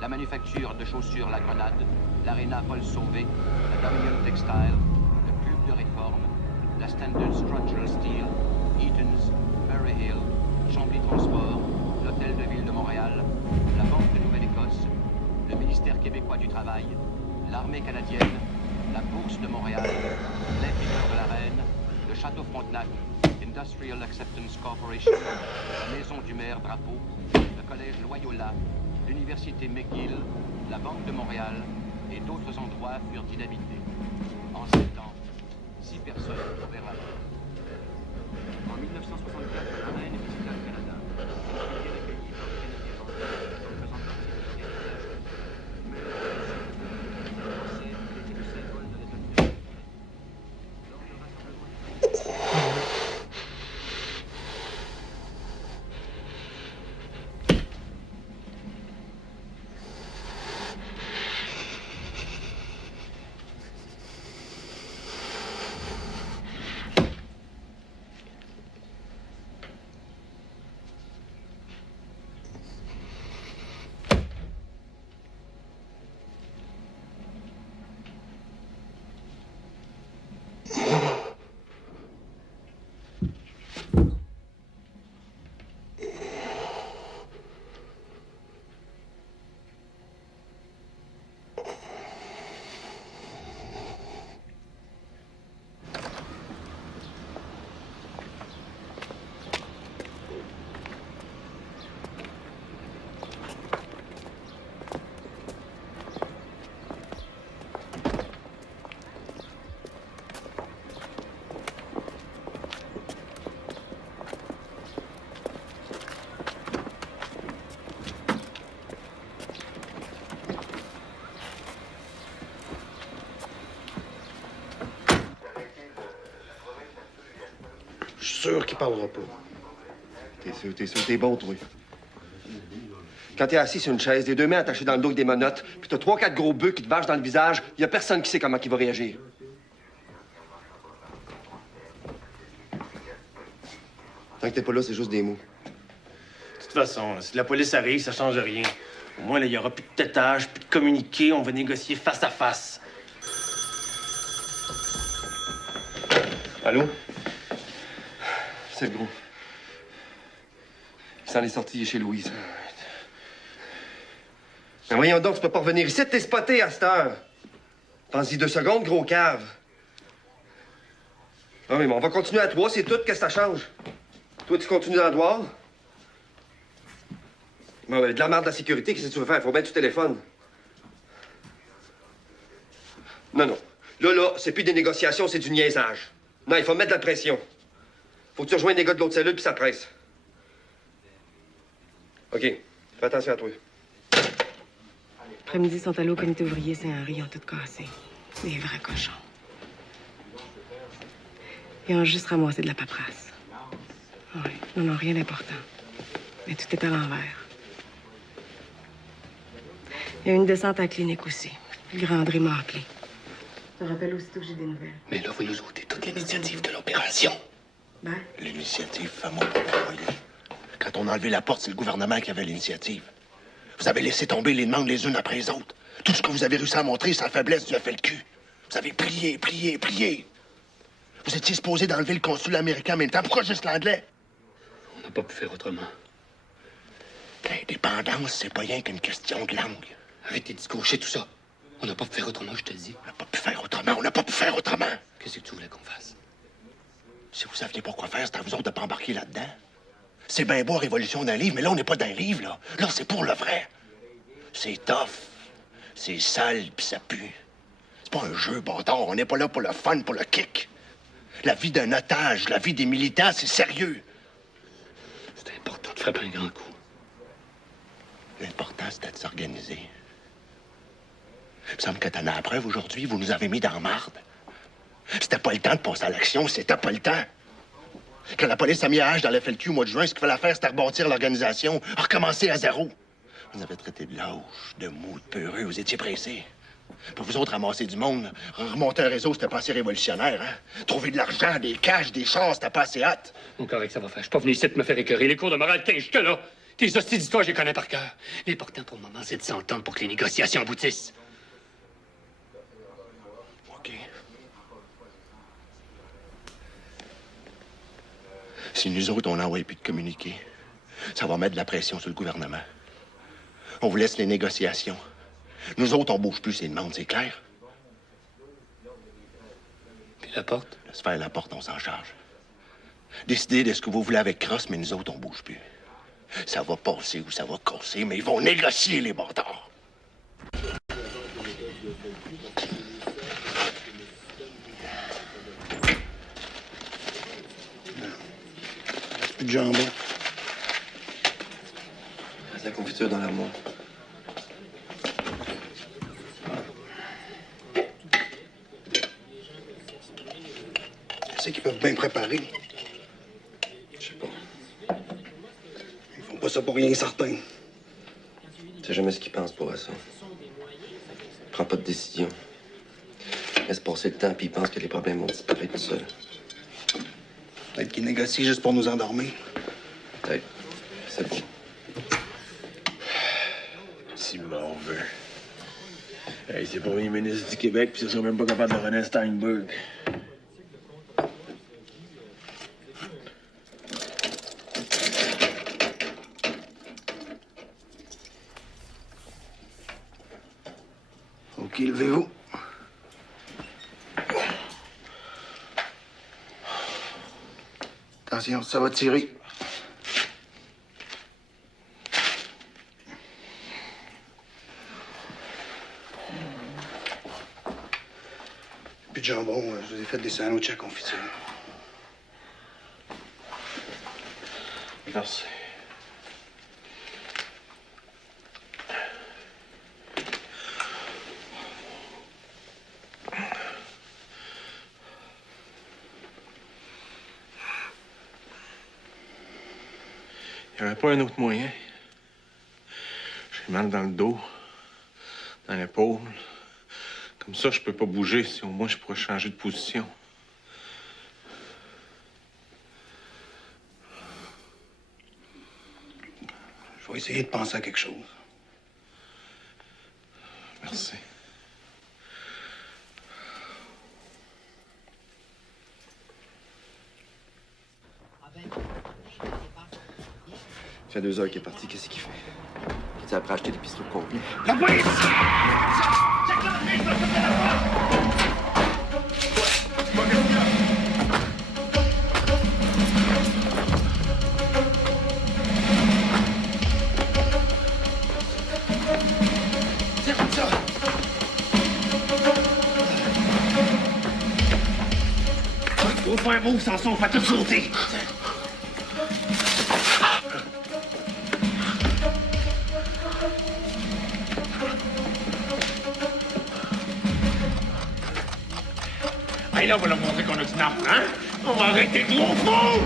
la manufacture de chaussures La Grenade, l'aréna Paul Sauvé, la Dominion Textile, le club de réforme, la Standard Structural Steel, Eaton's, Murray Hill, Chambly Transport, l'Hôtel de Ville de Montréal, la Banque de Nouvelle-Écosse, le ministère québécois du Travail, l'armée canadienne, la Bourse de Montréal, l'Imprimeur de la Reine, le Château Frontenac, Industrial Acceptance Corporation, la Maison du Maire Drapeau, le Collège Loyola, l'Université McGill, la Banque de Montréal et d'autres endroits furent dynamités. En 7 ans, 6 personnes trouvèrent la mort. En 1964, la reine visita le Canada. Elle fut bien accueillie par les Canadiens anglais, comme faisant partie de la guerre de la Chine. Mais le Français était le symbole de l'État. Lors du rassemblement Je suis sûr qu'il parlera pas. T'es sûr, t'es bon, toi. Quand t'es assis sur une chaise, les deux mains attachées dans le dos avec des menottes, puis t'as 3-4 gros bœufs qui te vachent dans le visage, y a personne qui sait comment il va réagir. Tant que t'es pas là, c'est juste des mots. De toute façon, si la police arrive, ça change rien. Au moins, là, il n'y aura plus de têtage, plus de communiqué, on va négocier face à face. Allô? C'est le gros. Il s'en est sorti chez Louise. Mais voyons donc, tu peux pas revenir ici, t'es spoté à cette heure. Pense-y 2 secondes, gros cave. Ah oui, mais on va continuer à 3, c'est tout, qu'est-ce que ça change? Toi, tu continues dans le noir? Ben, de la merde de la sécurité, qu'est-ce que tu veux faire? Faut bien que tu téléphones. Non. Là, c'est plus des négociations, c'est du niaisage. Non, il faut mettre de la pression. Faut que tu rejoignes les gars de l'autre cellule, puis ça presse. OK. Fais attention à toi. Après-midi, ils sont allés au comité ouvrier Saint-Henri, ils ont tout cassé. Des vrais cochons. Ils ont juste ramassé de la paperasse. Oui, non, rien d'important. Mais tout est à l'envers. Il y a eu une descente à la clinique aussi. Le grand André m'a appelé. Je te rappelle aussitôt que j'ai des nouvelles. Mais là, vous nous ôtez toute l'initiative de l'opération. Ben? L'initiative, fais-moi pas croire. Quand on a enlevé la porte, c'est le gouvernement qui avait l'initiative. Vous avez laissé tomber les demandes les unes après les autres. Tout ce que vous avez réussi à montrer, c'est la faiblesse du FLQ. Vous avez prié. Vous étiez supposé d'enlever le consul américain en même temps. Pourquoi juste l'anglais? On n'a pas pu faire autrement. L'indépendance, c'est pas rien qu'une question de langue. Arrêtez de discourcher tout ça. On n'a pas pu faire autrement, je te le dis. On n'a pas pu faire autrement. Qu'est-ce que tu voulais qu'on fasse? Si vous saviez pas quoi faire, c'est à vous autres de pas embarquer là-dedans. C'est bien beau, révolution d'un livre, mais là, on n'est pas dans un livre, là. Là, c'est pour le vrai. C'est tough, c'est sale, puis ça pue. C'est pas un jeu, bâtard. On n'est pas là pour le fun, pour le kick. La vie d'un otage, la vie des militants, c'est sérieux. C'est important de frapper un grand coup. L'important, c'était de s'organiser. Il me semble que t'en as la preuve aujourd'hui. Vous nous avez mis dans la marde. C'était pas le temps de passer à l'action. C'était pas le temps. Quand la police a mis à hache dans le FLQ au mois de juin, ce qu'il fallait faire, c'était rebâtir l'organisation, recommencer à zéro. Vous nous avez traité de lâches, de mous, de peureux. Vous étiez pressés. Pour vous autres, ramasser du monde, remonter un réseau, c'était pas assez révolutionnaire, hein? Trouver de l'argent, des cash, des chars, c'était pas assez hâte. Mon correct, ça va faire. Je suis pas venu ici te me faire écœurer. Les cours de morale, tiens, jusque là. Tes hosties d'histoire, je les connais par cœur. L'important pour le moment, c'est de s'entendre pour que les négociations aboutissent. OK. Si nous autres, on n'envoie plus de communiqués, ça va mettre de la pression sur le gouvernement. On vous laisse les négociations. Nous autres, on bouge plus ces demandes, c'est clair? Puis la porte? Laisse faire la porte, on s'en charge. Décidez de ce que vous voulez avec Cross, mais nous autres, on bouge plus. Ça va passer ou ça va casser, mais ils vont négocier, les bâtards. Plus de jambon. Reste la confiture dans l'armoire. C'est qu'ils peuvent bien préparer. Je sais pas. Ils font pas ça pour rien certain. Tu sais jamais ce qu'ils pensent pour ça. Prends pas de décision. Laisse passer le temps, puis ils pensent que les problèmes vont disparaître tout seuls. Peut-être qu'ils négocient juste pour nous endormir. Peut-être. C'est bon. Si m'en veut. Hey, c'est premier ministre du Québec, puis ils sont même pas capables de renaître Steinberg. OK, levez-vous. Attention, ça va tirer. Plus de jambon, je vous ai fait des sandwichs à confiture. Merci. Il n'y avait pas un autre moyen. J'ai mal dans le dos, dans l'épaule. Comme ça, je peux pas bouger. Si au moins je pourrais changer de position. Je vais essayer de penser à quelque chose. Merci. Ça fait 2 heures qu'il est parti. Qu'est-ce qu'il fait? Il est après acheter des pistolets complets. La police! C'est comme ça! Faut pas un mot, Samson, on va tout sauter! Hey, là, on va leur montrer qu'on a du narc, hein? On va arrêter de gros fous!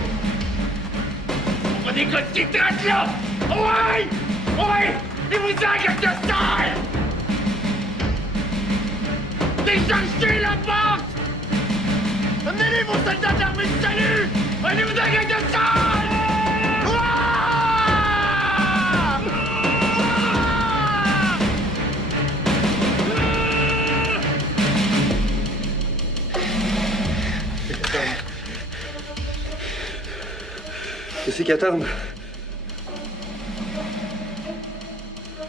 On va décoller de traite, là! Ouais! Ouais! Et vous en quelque style! Déchargez la porte! Amenez-les vos soldats de l'armée du salut! Allez-vous en quelque style! Qu'est-ce qu'ils attendent?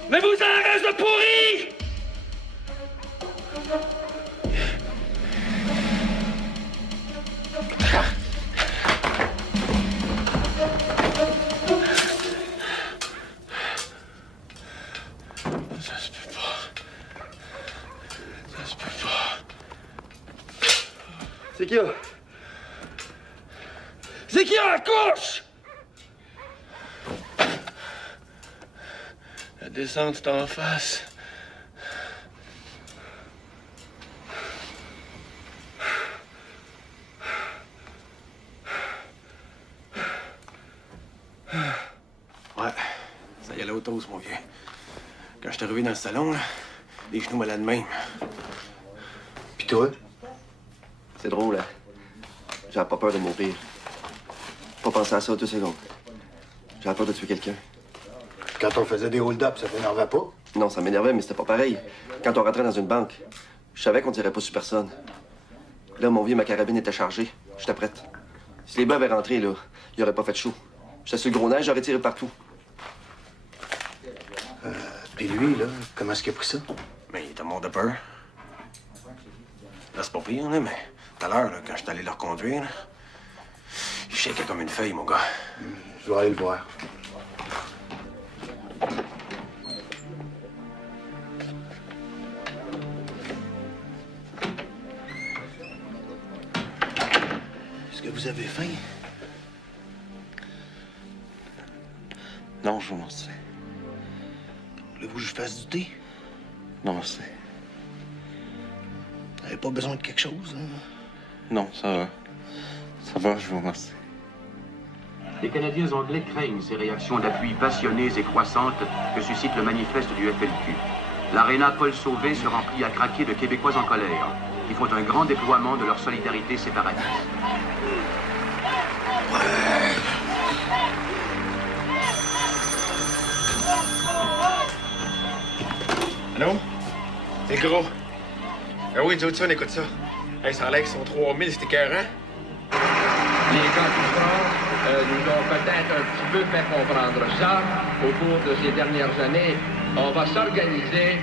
Mais vous en reste de pourri! Ça se peut pas. Ça se peut pas. C'est qui, là? C'est qui à la couche? La descente est en face. Ouais, ça y allait au toast, mon vieux. Quand je suis arrivé dans le salon, là, les genoux malades de même. Puis toi? C'est drôle, hein? J'avais pas peur de mourir. Pas penser à ça 2 secondes. J'avais peur de tuer quelqu'un. Quand on faisait des hold-up, ça t'énervait pas? Non, ça m'énervait, mais c'était pas pareil. Quand on rentrait dans une banque, je savais qu'on tirait pas sur personne. Là, mon vieux, ma carabine était chargée. J'étais prête. Si les bœufs avaient rentré, là, il aurait pas fait chaud. J'étais sur le gros neige, j'aurais tiré partout. Puis lui, là, comment est-ce qu'il a pris ça? Mais il était mort de peur. Là, c'est pas pire, là, mais tout à l'heure, là, quand je suis allé le reconduire, là, il shakeait comme une feuille, mon gars. Je vais aller le voir. Est-ce que vous avez faim? Non, je m'en sais. Voulez-vous que je fasse du thé? Non, c'est... Vous n'avez pas besoin de quelque chose, hein? Non, ça va. Ça va, je vous remercie. Les Canadiens anglais craignent ces réactions d'appui passionnées et croissantes que suscite le manifeste du FLQ. L'aréna Paul Sauvé se remplit à craquer de Québécois en colère, qui font un grand déploiement de leur solidarité séparatiste. Allô? C'est gros. Ah oui, Joe, on écoute ça. Hey, ça a l'air qu'ils sont 3000, c'était écœurant. Les gens du front nous ont peut-être un petit peu fait comprendre ça au cours de ces dernières années. On va s'organiser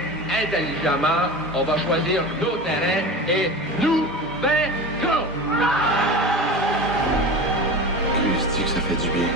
intelligemment, on va choisir nos terrains et nous vaincrons! Christy, que ça fait du bien.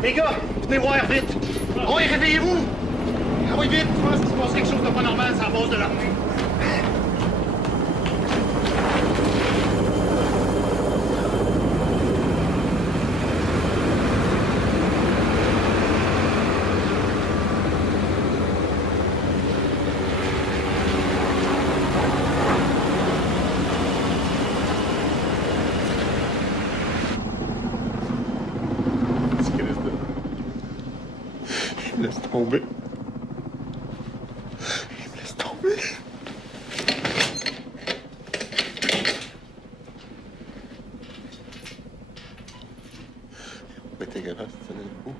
Les gars, venez voir vite! Oh, oui, réveillez-vous! Ah oui, vite! Je pense qu'il se passe quelque chose de pas normal sur la base de l'armée. tomber. Il me laisse tomber. Mais t'es capable de tenir le coup?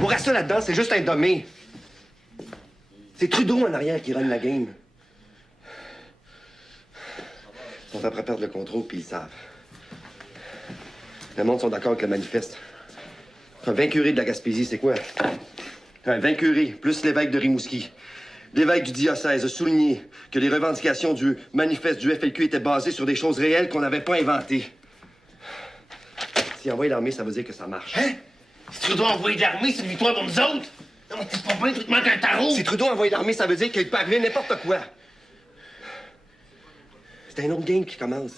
Bourassa là-dedans, c'est juste un dommé. C'est Trudeau en arrière qui run la game. Ils sont après perdre le contrôle, puis ils savent. Le monde sont d'accord avec le manifeste. Un 20 curés de la Gaspésie, c'est quoi? Un 20 curés, plus l'évêque de Rimouski. L'évêque du diocèse a souligné que les revendications du manifeste du FLQ étaient basées sur des choses réelles qu'on n'avait pas inventées. S'il envoie l'armée, ça veut dire que ça marche. Hein? Si Trudeau a envoyé de l'armée, c'est une victoire pour nous autres! Non, mais t'es pas bien, tu te manques un tarot! Si Trudeau a envoyé l'armée, ça veut dire qu'il peut arriver n'importe quoi. C'est un autre game qui commence.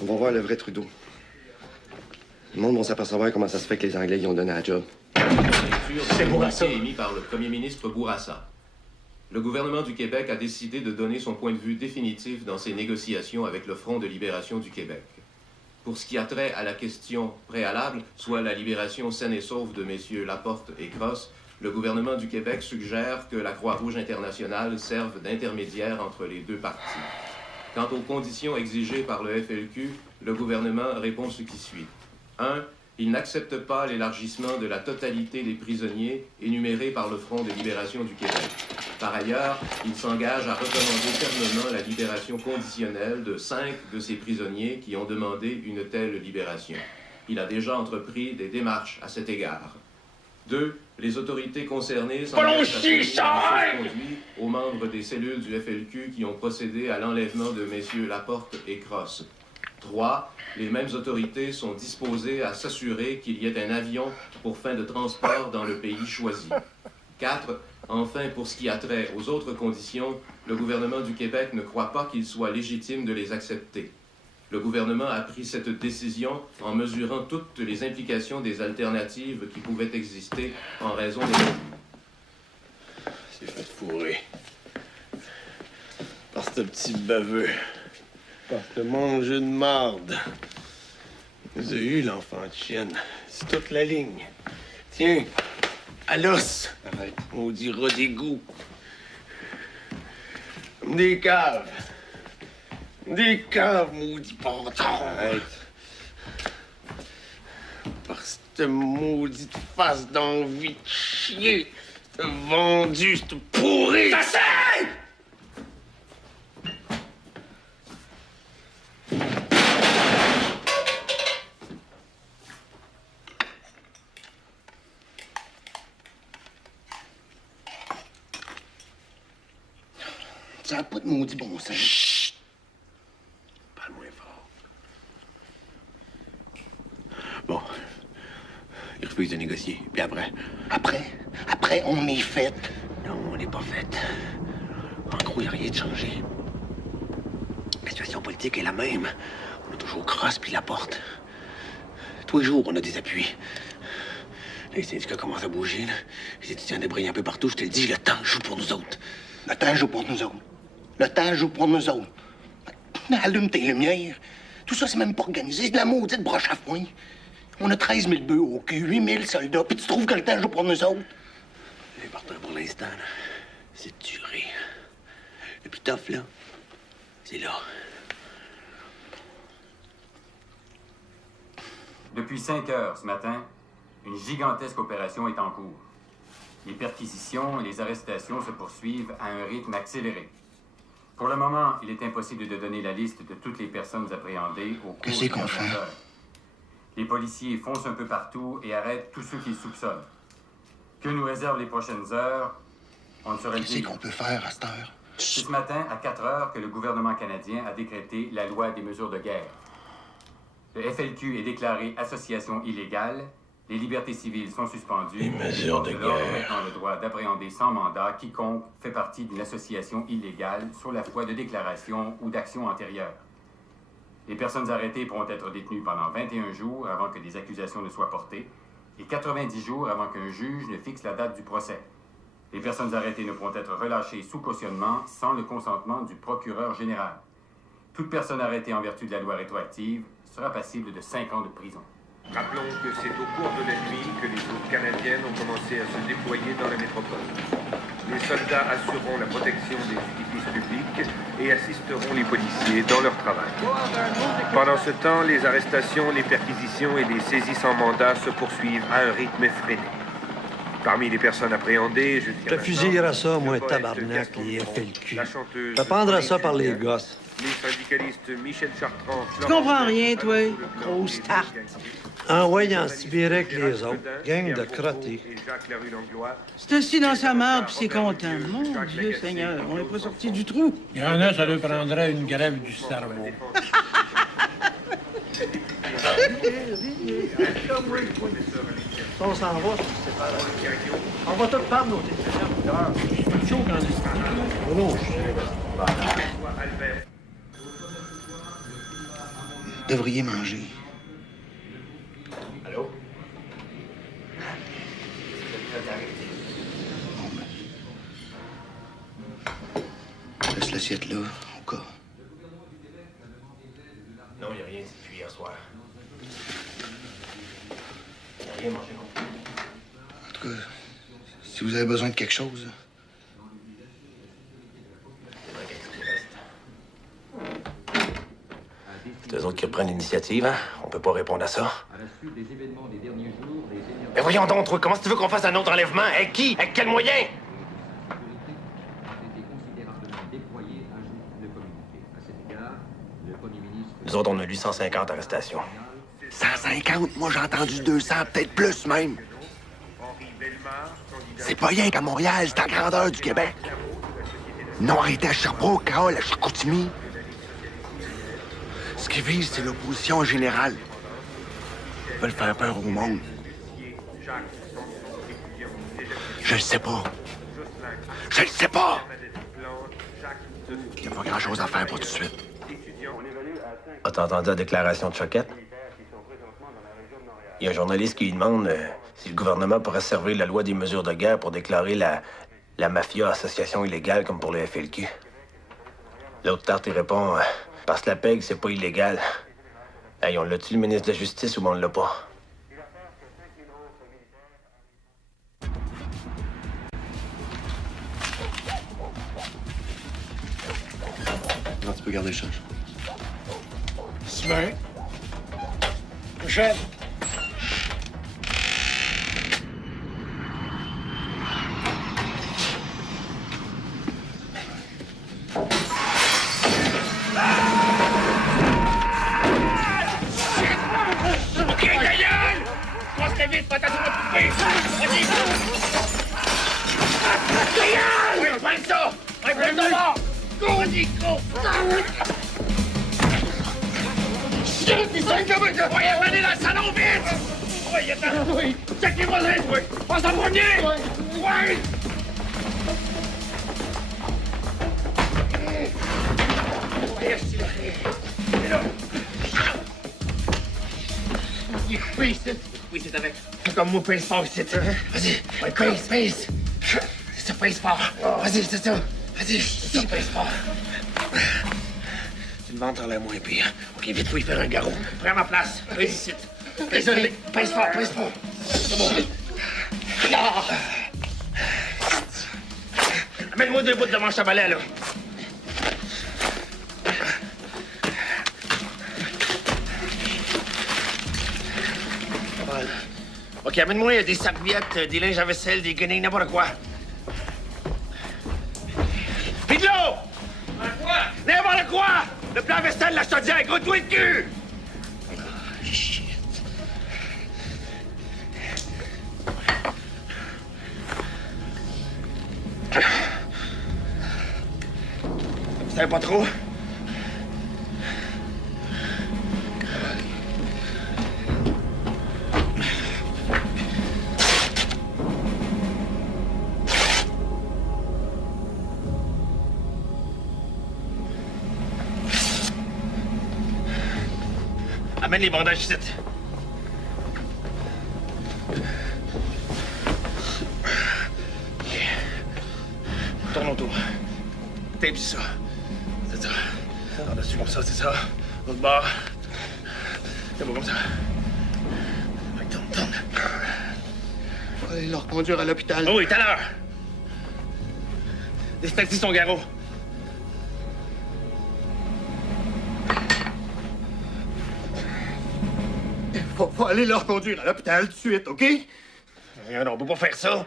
On va voir le vrai Trudeau. Le monde va s'apercevoir comment ça se fait que les Anglais y ont donné la job. C'est Bourassa. Émis par le premier ministre Bourassa. Le gouvernement du Québec a décidé de donner son point de vue définitif dans ses négociations avec le Front de libération du Québec. Pour ce qui a trait à la question préalable, soit la libération saine et sauve de messieurs Laporte et Cross, le gouvernement du Québec suggère que la Croix-Rouge internationale serve d'intermédiaire entre les deux parties. Quant aux conditions exigées par le FLQ, le gouvernement répond ce qui suit. 1. Il n'accepte pas l'élargissement de la totalité des prisonniers énumérés par le Front de libération du Québec. Par ailleurs, il s'engage à recommander fermement la libération conditionnelle de 5 de ces prisonniers qui ont demandé une telle libération. Il a déjà entrepris des démarches à cet égard. 2. Les autorités concernées s'engagent à fournir conduit aux membres des cellules du FLQ qui ont procédé à l'enlèvement de messieurs Laporte et Cross. 3. Les mêmes autorités sont disposées à s'assurer qu'il y ait un avion pour fin de transport dans le pays choisi. 4. Enfin, pour ce qui a trait aux autres conditions, le gouvernement du Québec ne croit pas qu'il soit légitime de les accepter. Le gouvernement a pris cette décision en mesurant toutes les implications des alternatives qui pouvaient exister en raison des... C'est fait fourrer. Par ce petit baveux. Par ce mangeux de marde. Vous avez eu l'enfant de chienne. C'est toute la ligne. Tiens, à l'os. Arrête. On dira des goûts. Comme des caves. Des caves, maudit bâtard. Arrête. Par cette maudite face d'envie de chier. Cette vendue, cette pourrie. Ça sert! Ça n'a pas de maudit bon sens. Chut! Parle moins fort. Bon. Il refuse de négocier. Puis après? Après, on est fait. Non, on n'est pas fait. En gros, il n'y a rien de changé. La situation politique est la même. On a toujours Cross puis Laporte. Tous les jours, on a des appuis. Là, les syndicats commencent à bouger. Là. Les étudiants débrayent un peu partout. Je te le dis, le temps joue pour nous autres. Le temps joue pour nous autres. Le temps joue pour nous autres. Allume tes lumières. Tout ça, c'est même pas organisé. C'est de la maudite broche à foin. On a 13 000 bœufs au cul, 8 000 soldats, puis tu trouves que le temps joue pour nous autres? L'important pour l'instant, là, c'est de durer. Le plus tough, là, c'est là. Depuis 5 heures ce matin, une gigantesque opération est en cours. Les perquisitions et les arrestations se poursuivent à un rythme accéléré. Pour le moment, il est impossible de donner la liste de toutes les personnes appréhendées au cours des dernières heures. Les policiers foncent un peu partout et arrêtent tous ceux qu'ils soupçonnent. Que nous réservent les prochaines heures, on ne saurait le dire. Qu'est-ce qu'on peut faire à cette heure? C'est ce matin, à 4 heures, que le gouvernement canadien a décrété la loi des mesures de guerre. Le FLQ est déclaré association illégale. Les libertés civiles sont suspendues. Les mesures de guerre. guerre. Le droit d'appréhender sans mandat quiconque fait partie d'une association illégale sur la foi de déclaration ou d'action antérieure. Les personnes arrêtées pourront être détenues pendant 21 jours avant que des accusations ne soient portées et 90 jours avant qu'un juge ne fixe la date du procès. Les personnes arrêtées ne pourront être relâchées sous cautionnement sans le consentement du procureur général. Toute personne arrêtée en vertu de la loi rétroactive sera passible de 5 ans de prison. Rappelons que c'est au cours de la nuit que les troupes canadiennes ont commencé à se déployer dans la métropole. Les soldats assureront la protection des édifices publics et assisteront les policiers dans leur travail. Pendant ce temps, les arrestations, les perquisitions et les saisies sans mandat se poursuivent à un rythme effréné. Parmi les personnes appréhendées, je te fusillerais ça, moi, tabarnak, les FLQ. Je prendrais ça par les gosses. Les syndicalistes Michel Chartrand... Tu comprends rien, toi, grosse tarte. Envoyé en Sibérie avec les autres. Gang de crottés. C'est assis dans sa merde puis c'est content. Mon Dieu Seigneur, on n'est pas sorti du trou. Il y en a, ça lui prendrait une grève du cerveau. On s'en va, c'est pas vrai. On va tout prendre nos téléphone. C'est chaud quand on est. Non, Vous devriez manger. Allô? Laisse l'assiette là, au cas. Non, il n'y a rien depuis hier soir. Il n'y a rien mangé non plus. En tout cas, si vous avez besoin de quelque chose... C'est eux autres qui reprennent l'initiative, hein? On peut pas répondre à ça. Mais voyons donc, toi, comment tu veux qu'on fasse un autre enlèvement? Avec qui? Avec quel moyen? Nous autres, on a lu 150 arrestations. 150? Moi, j'ai entendu 200, peut-être plus même. C'est pas rien qu'à Montréal, c'est la grandeur du Québec. Non arrêté à Sherbrooke, Carole, à Chicoutimi. Ce qu'ils visent, c'est l'opposition générale. Ils veulent faire peur au monde. Je le sais pas. Je le sais pas! Il n'y a pas grand-chose à faire pour tout de suite. As-tu entendu la déclaration de Choquette? Il y a un journaliste qui lui demande si le gouvernement pourrait servir la loi des mesures de guerre pour déclarer la mafia association illégale comme pour le FLQ. L'autre tarte, il répond parce que la PEG, c'est pas illégal. Hey, on l'a-tu le ministre de la Justice ou on l'a pas? Non, tu peux garder le change. C'est bien. Prochaine. OK, ta gueule! Croise-toi vite, patate de ma poupée! Vas-y! Ta gueule! Oui, prends ça! Ouais, prends ça là! Go, vas-y, go! Shit, ils sont comme ça! Ouais, allez dans le salon, vite! Ouais, attends! Oui! Check les voisins! Oui! Passe en premier! Ouais! Merci, c'est là! Il est coupé ici. Oui, c'est avec. Comme moi, pince fort ici. Vas-y. Ouais, pince. C'est ça, pince fort. Vas-y, c'est ça. Vas-y, c'est ça, pince fort. Tu le ventre en l'air moins pire. OK, vite, faut y faire un garrot. Prends ma place. Pince ici. Désolé. Pince fort. C'est bon. Ah. Amène-moi 2 bouts de manche à balai, là. OK, amène-moi des serviettes, des linges à vaisselle, des guenilles, n'importe quoi. Pis de l'eau! N'importe quoi! Le plan vaisselle, la chaudière, gros toi de cul! Shit. Vous savez pas trop? Amène les bandages ici. Tourne autour. Tape ça. C'est ça. Par-dessus comme ça, c'est ça. L'autre bord. C'est bon comme ça. Tourne. Faut aller leur conduire à l'hôpital. Oh oui, tout à l'heure. Dispatchez son garrot. Faut aller leur conduire à l'hôpital tout de suite, OK? Non, on peut pas faire ça.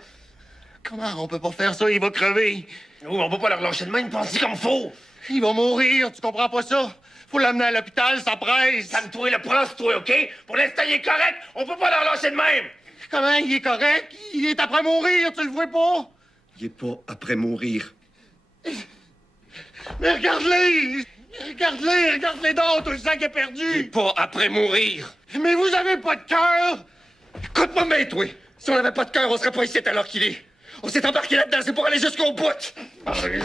Comment on peut pas faire ça? Il va crever. Oh, on peut pas leur lâcher de main, pense-y comme faut. Il va mourir, tu comprends pas ça? Faut l'amener à l'hôpital, ça presse. Calme-toi, le prends, toi, OK? Pour l'instant, il est correct. On peut pas leur lâcher de même. Comment il est correct? Il est après mourir, tu le vois pas? Il est pas après mourir. Mais regarde-les! Regarde-les donc, tout le sang qu'il a perdu! Il est pas après mourir. Mais vous avez pas de cœur! Écoute-moi bien, toi. Si on avait pas de cœur, on serait pas ici à l'heure qu'il est. On s'est embarqué là-dedans, c'est pour aller jusqu'au bout.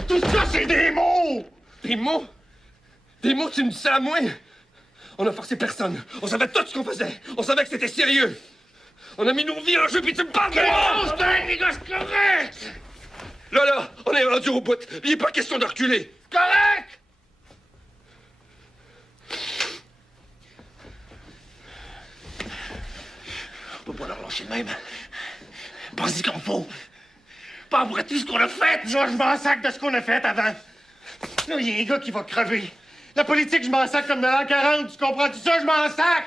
Tout ça, c'est des mots! Des mots? Des mots, tu me dis ça à moi? On a forcé personne. On savait tout ce qu'on faisait. On savait que c'était sérieux. On a mis nos vies en jeu, puis tu me parles de moi! C'est un négoce correct! Là, on est rendu au bout. Il n'est pas question de reculer. Correct! On peut pas leur lâcher de même. Pense-y comme faut. Pas après tout ce qu'on a fait. Là, je m'en sac de ce qu'on a fait avant. Là, il y a un gars qui va crever. La politique, je m'en sac comme de l'an 40. Tu comprends tout ça? Je m'en sac!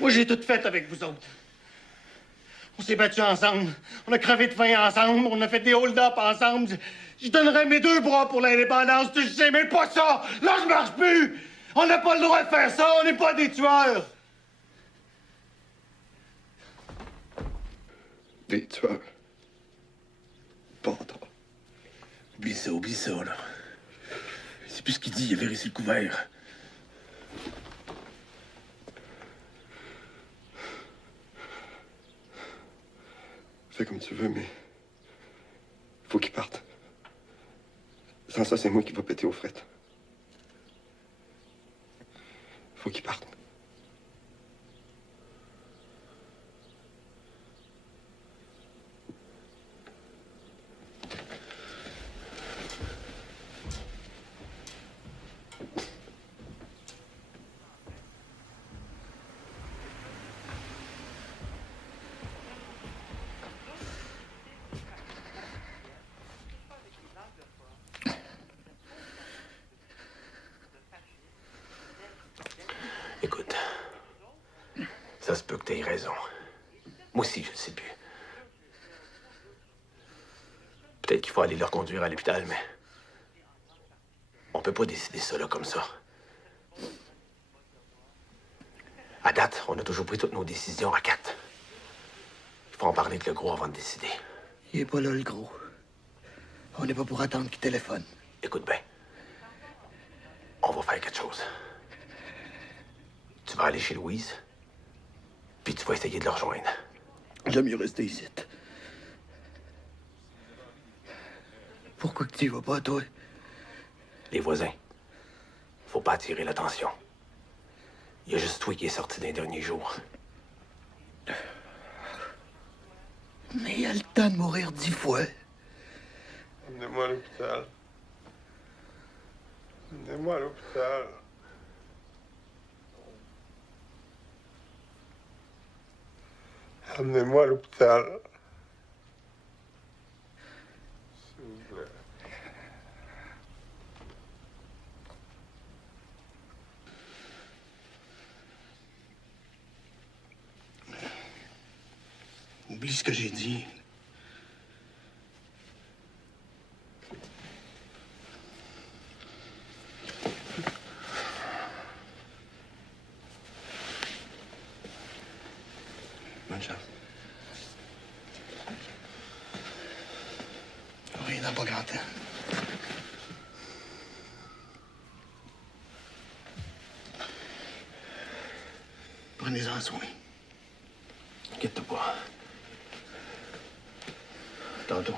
Moi, j'ai tout fait avec vous autres. On s'est battus ensemble. On a crevé de faim ensemble. On a fait des hold-up ensemble. Je donnerais mes 2 bras pour l'indépendance. Tu sais, mais pas ça! Là, je marche plus! On n'a pas le droit de faire ça. On n'est pas des tueurs. Des tueurs. Bâtard. Oublie ça, là. C'est plus ce qu'il dit, il a vérifié le couvert. Fais comme tu veux, mais... faut qu'il parte. Sans ça, c'est moi qui va péter aux frettes. Faut qu'il parte. Écoute, ça se peut que t'aies raison. Moi aussi, je ne sais plus. Peut-être qu'il faut aller leur conduire à l'hôpital, mais... on peut pas décider ça, là, comme ça. À date, on a toujours pris toutes nos décisions à 4. Il faut en parler avec le gros avant de décider. Il est pas là, le gros. On n'est pas pour attendre qu'il téléphone. Écoute bien. On va faire quelque chose. Tu vas aller chez Louise, puis tu vas essayer de le rejoindre. J'aime mieux rester ici. Pourquoi que tu y vas pas, toi? Les voisins. Faut pas attirer l'attention. Il y a juste toi qui est sorti des derniers jours. Mais il a le temps de mourir 10 fois. Emmenez-moi à l'hôpital. Emmenez-moi à l'hôpital. Emmenez-moi à l'hôpital. S'il vous plaît. Oublie ce que j'ai dit. Bonne chance. Oui, dans pas grand temps. Prenez-en soin. Inquiète-toi pas. Tantôt.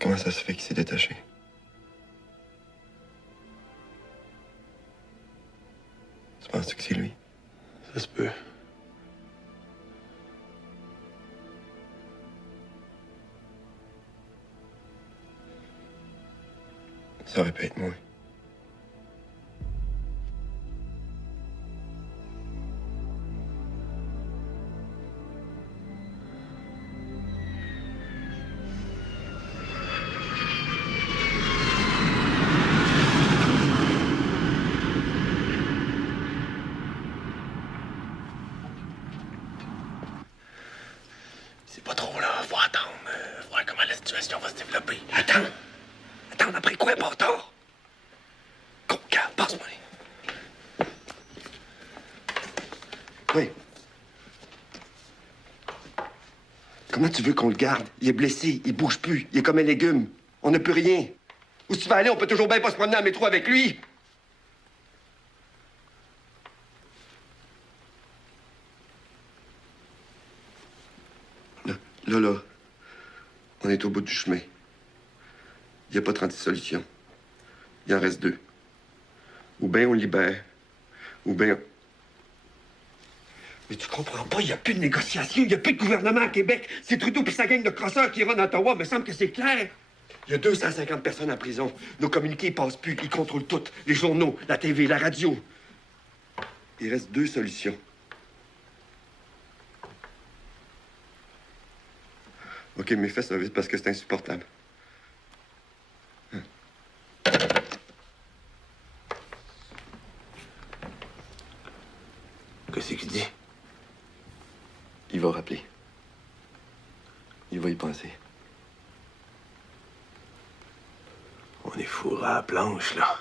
Comment ça se fait qu'il s'est détaché? Tu penses que c'est lui? Ça se peut. Ça aurait pu être moi. C'est pas trop, là. Faut attendre. Voir comment la situation va se développer. Attends! Attends, après quoi, bâtard? Concan, passe-moi. Oui. Comment tu veux qu'on le garde? Il est blessé, il bouge plus, il est comme un légume. On n'a plus rien. Où tu vas aller, on peut toujours bien pas se promener en métro avec lui. Là, on est au bout du chemin. Il n'y a pas 36 solutions. Il en reste 2. Ou bien on le libère, ou bien... Mais tu comprends pas, il n'y a plus de négociation, il n'y a plus de gouvernement à Québec. C'est Trudeau puis sa gang de crosseurs qui run à Ottawa, me semble que c'est clair. Il y a 250 personnes en prison. Nos communiqués, ils passent plus, ils contrôlent tout. Les journaux, la TV, la radio. Il reste 2 solutions. OK, mais fais ça vite parce que c'est insupportable. Qu'est-ce qu'il dit? Il va rappeler. Il va y penser. On est fourré à la planche, là.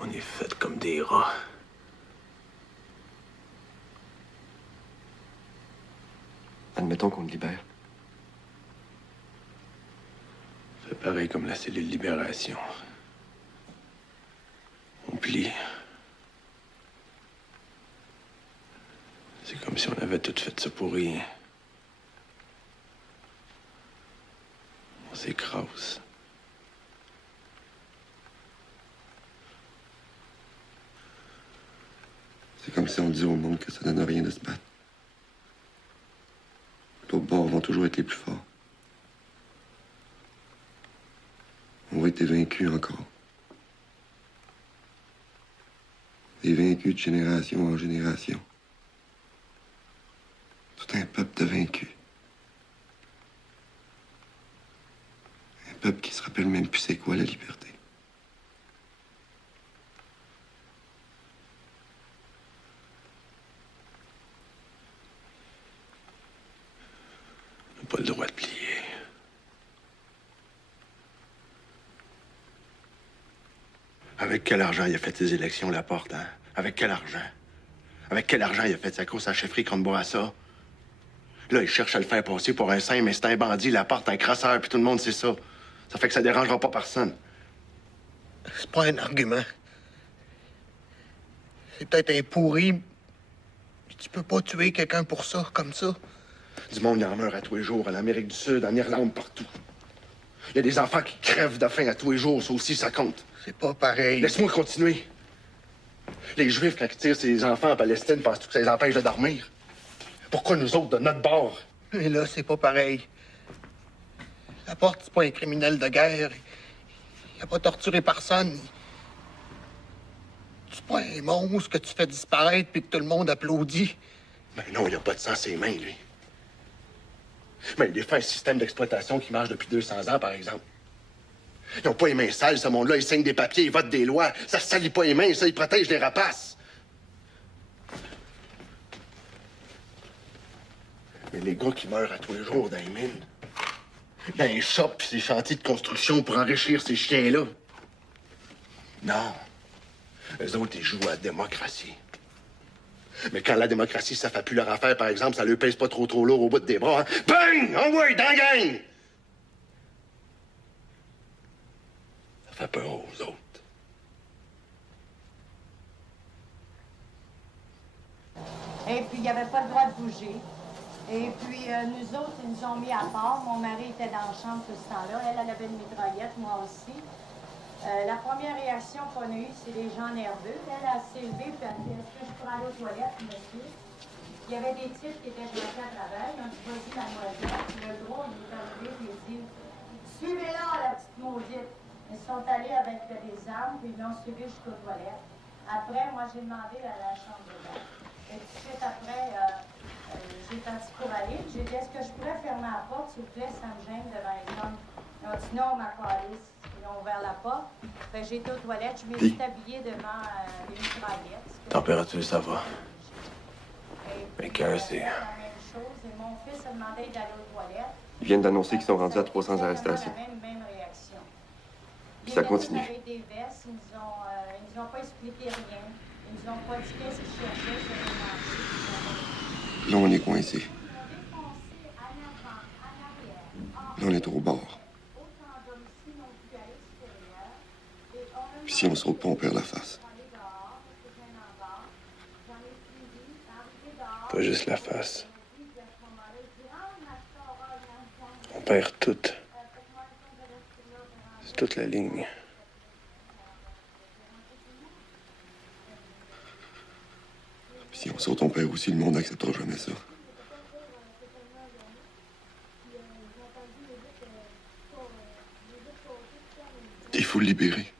On est fait comme des rats. Admettons qu'on le libère. C'est pareil comme la cellule libération. On plie. C'est comme si on avait tout fait ça pour rien. On s'écrase. C'est comme si on disait au monde que ça donne rien de se battre. L'autre bord vont toujours être les plus forts. On va être vaincus encore. Des vaincus de génération en génération. Tout un peuple de vaincus. Un peuple qui se rappelle même plus c'est quoi la liberté. On n'a pas le droit de plier. Avec quel argent il a fait ses élections, Laporte, hein? Avec quel argent? Avec quel argent il a fait sa course à chefferie contre Bourassa? Là, il cherche à le faire passer pour un saint, mais c'est un bandit, Laporte, un crasseur, puis tout le monde sait ça. Ça fait que ça dérangera pas personne. C'est pas un argument. C'est peut-être un pourri, mais tu peux pas tuer quelqu'un pour ça, comme ça. Du monde il en meurt à tous les jours, en Amérique du Sud, en Irlande, partout. Il y a des enfants qui crèvent de faim à tous les jours, ça aussi, ça compte. C'est pas pareil. Laisse-moi continuer. Les Juifs, quand ils tirent ces enfants en Palestine, pensent-tu que ça les empêche de dormir? Pourquoi nous autres, de notre bord? Mais là, c'est pas pareil. Laporte, c'est pas un criminel de guerre. Il a pas torturé personne. C'est pas un monstre que tu fais disparaître puis que tout le monde applaudit. Ben non, il a pas de sang à ses mains, lui. Mais il défend un système d'exploitation qui marche depuis 200 ans, par exemple. Ils n'ont pas les mains sales, ce monde-là. Ils signent des papiers, ils votent des lois. Ça se salit pas les mains, ça, ils protègent les rapaces. Mais les gars qui meurent à tous les jours dans les mines, dans les shops pis ces chantiers de construction pour enrichir ces chiens-là. Non. Eux autres, ils jouent à la démocratie. Mais quand la démocratie, ça fait plus leur affaire, par exemple, ça leur pèse pas trop lourd au bout des bras, hein? Bang! Envoie, dans la gang! Ça fait peur aux autres. Et puis, il n'y avait pas le droit de bouger. Et puis, nous autres, ils nous ont mis à part. Mon mari était dans la chambre tout ce temps-là. Elle avait une mitraillette, moi aussi. La première réaction qu'on a eue, c'est des gens nerveux. Elle s'est levée, puis elle dit, est-ce que je pourrais aller aux toilettes, monsieur? Il y avait des types qui étaient bloqués à travers. Ils ont dit, vas-y, mademoiselle. Puis le gros, il est arrivé, puis il dit, suivez-la, la petite maudite. Ils sont allés avec des armes, puis ils l'ont suivi jusqu'aux toilettes. Après, moi, j'ai demandé à la chambre de bain. Et tout de suite après, j'ai parti pour aller. J'ai dit, est-ce que je pourrais fermer la porte, s'il vous plaît, ça me gêne devant les hommes. Ils ont dit, non, ma calice. Ils ont ouvert la porte. Fait que j'ai été aux toilettes. Je me suis habillée devant les mitraillettes. Température, ça va. Mais cœur, c'est... La même chose. Et mon fils a demandé d'aller aux toilettes. Ils viennent d'annoncer qu'ils sont rendus à 300 arrestations. Même réaction. Puis ça continue. Avec des vestes, ils nous ont pas expliqué rien. Ils nous ont pas dit qu'est-ce qu'ils cherchaient sur les marchés. Là, on est coincé. Là, on est au bord. Puis si on saute pas, on perd la face. Pas juste la face. On perd tout. C'est toute la ligne. Puis si on saute, on perd aussi. Le monde n'acceptera jamais ça. Il faut le libérer.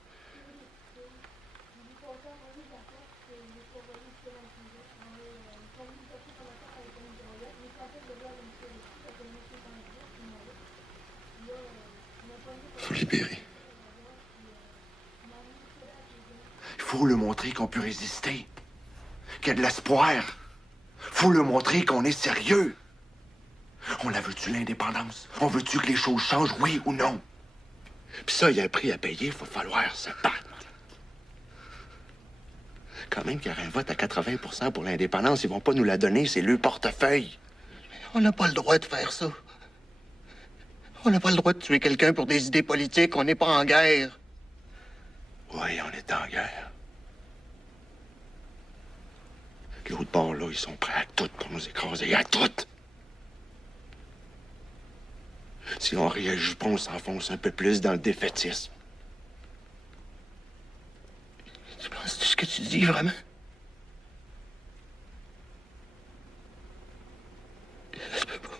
Il faut le libérer. Il faut le montrer qu'on peut résister. Qu'il y a de l'espoir. Faut le montrer qu'on est sérieux. On la veut-tu, l'indépendance? On veut-tu que les choses changent, oui ou non? Puis ça, il y a un prix à payer, il va falloir se battre. Quand même qu'il y aurait un vote à 80 pour l'indépendance, ils vont pas nous la donner, c'est le portefeuille. On n'a pas le droit de faire ça. On n'a pas le droit de tuer quelqu'un pour des idées politiques, on n'est pas en guerre. Oui, on est en guerre. L'autre bord, là, ils sont prêts à tout pour nous écraser, à tout! Si on réagit pas, on s'enfonce un peu plus dans le défaitisme. Tu penses ce que tu dis, vraiment? Ça se peut pas.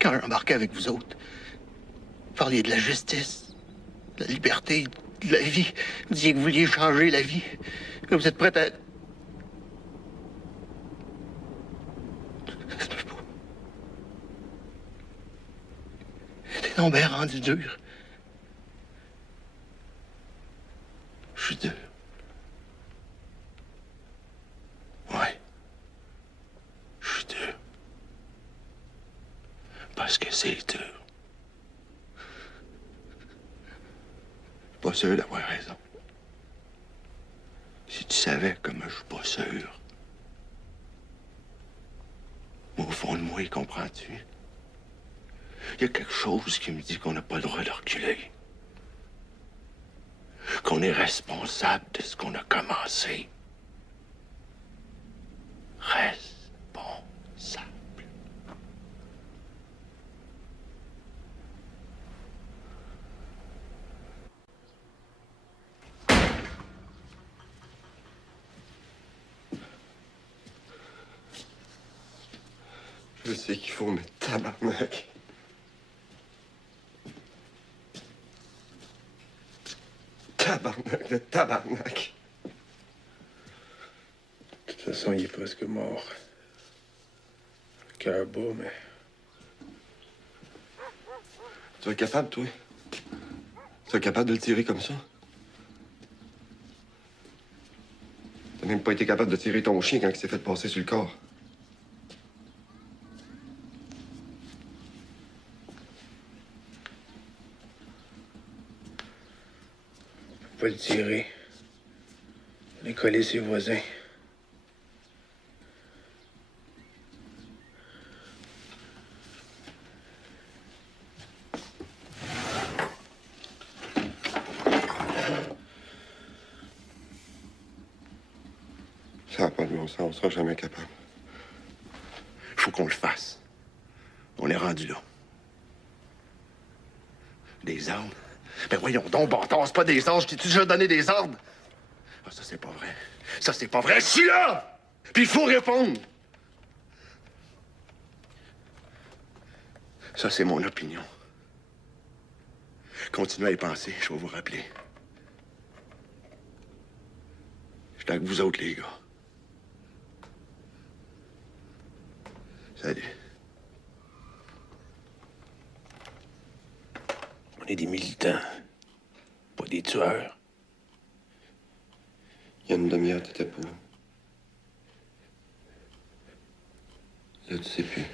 Quand j'embarquais avec vous autres, vous parliez de la justice, de la liberté, de la vie. Vous disiez que vous vouliez changer la vie. Que vous êtes prête à... T'es donc bien rendu dur. Je suis dur. Ouais. Je suis dur. Parce que c'est dur. Pas sûr d'avoir raison. Si tu savais comme je suis pas sûr. Au fond de moi, comprends-tu? Il y a quelque chose qui me dit qu'on n'a pas le droit de reculer. Qu'on est responsable de ce qu'on a commencé. Responsable. Je sais qu'il faut, mais tabarnak. Tabarnak de tabarnak. De toute façon, il est presque mort. Le cœur bas, mais... Tu vas être capable, toi? Tu vas être capable de le tirer comme ça? T'as même pas été capable de tirer ton chien quand il s'est fait passer sur le corps. Pas le tirer. Les coller ses voisins. Ça n'a pas de bon sens, on sera jamais capable. Faut qu'on le fasse. On est rendu là. Des ordres? Ben voyons donc, bâtard, c'est pas des ordres. Je t'ai déjà donné des ordres? Ah, ça, c'est pas vrai. Ça, c'est pas vrai. Je suis là! Puis il faut répondre. Ça, c'est mon opinion. Continuez à y penser, je vais vous rappeler. J'étais avec vous autres, les gars. Salut. On est des militants, pas des tueurs. Il y a une demi-heure, t'étais pas là. Là, tu sais plus.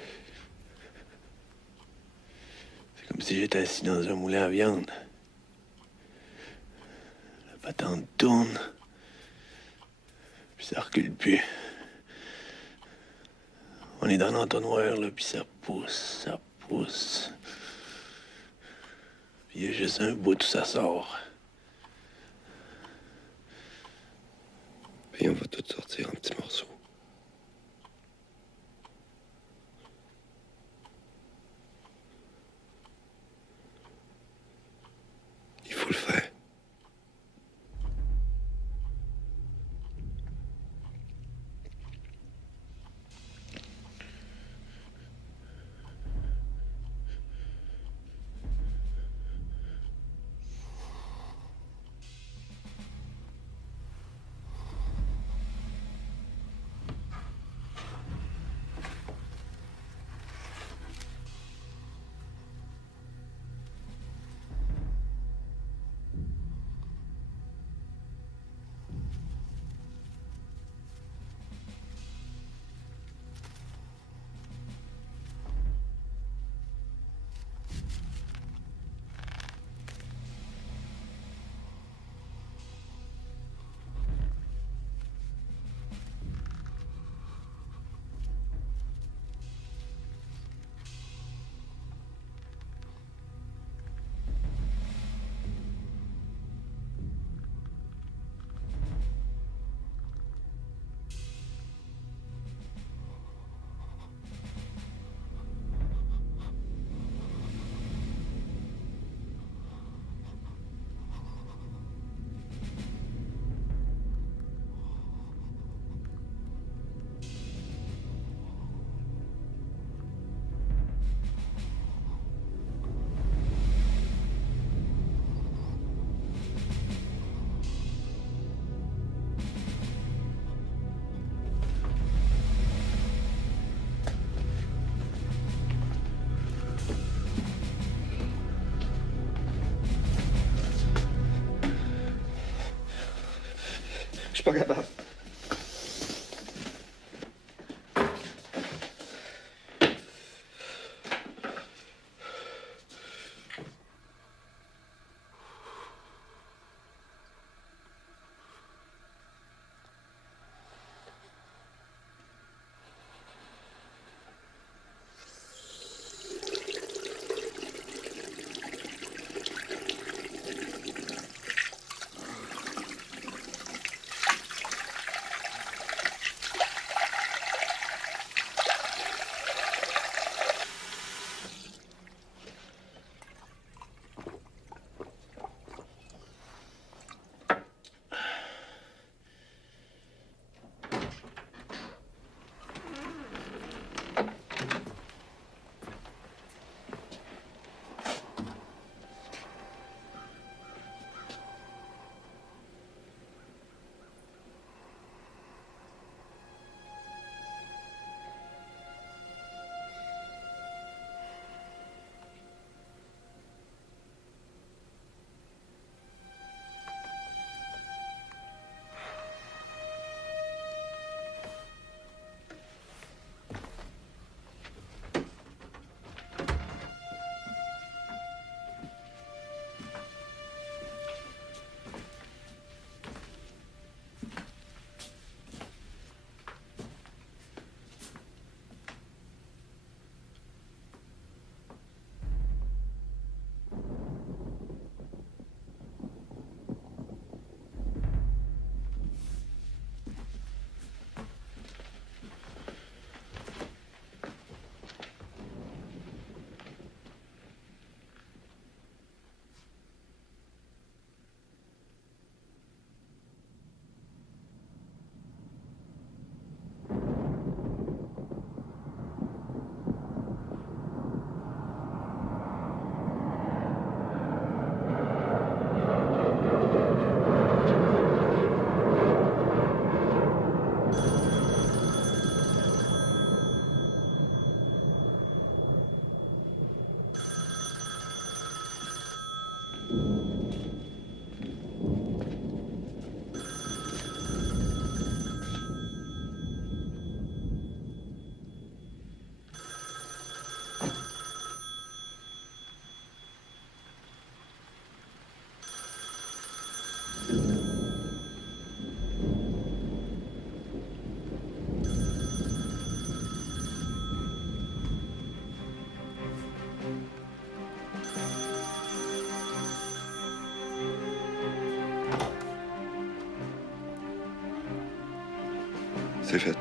C'est comme si j'étais assis dans un moulin à viande. La patente tourne, puis ça recule plus. On est dans l'entonnoir, là, puis ça pousse, ça pousse. Puis il y a juste un bout où ça sort. Puis on va tout sortir en petits morceaux. Il faut le faire. Je suis pas capable. C'est fait.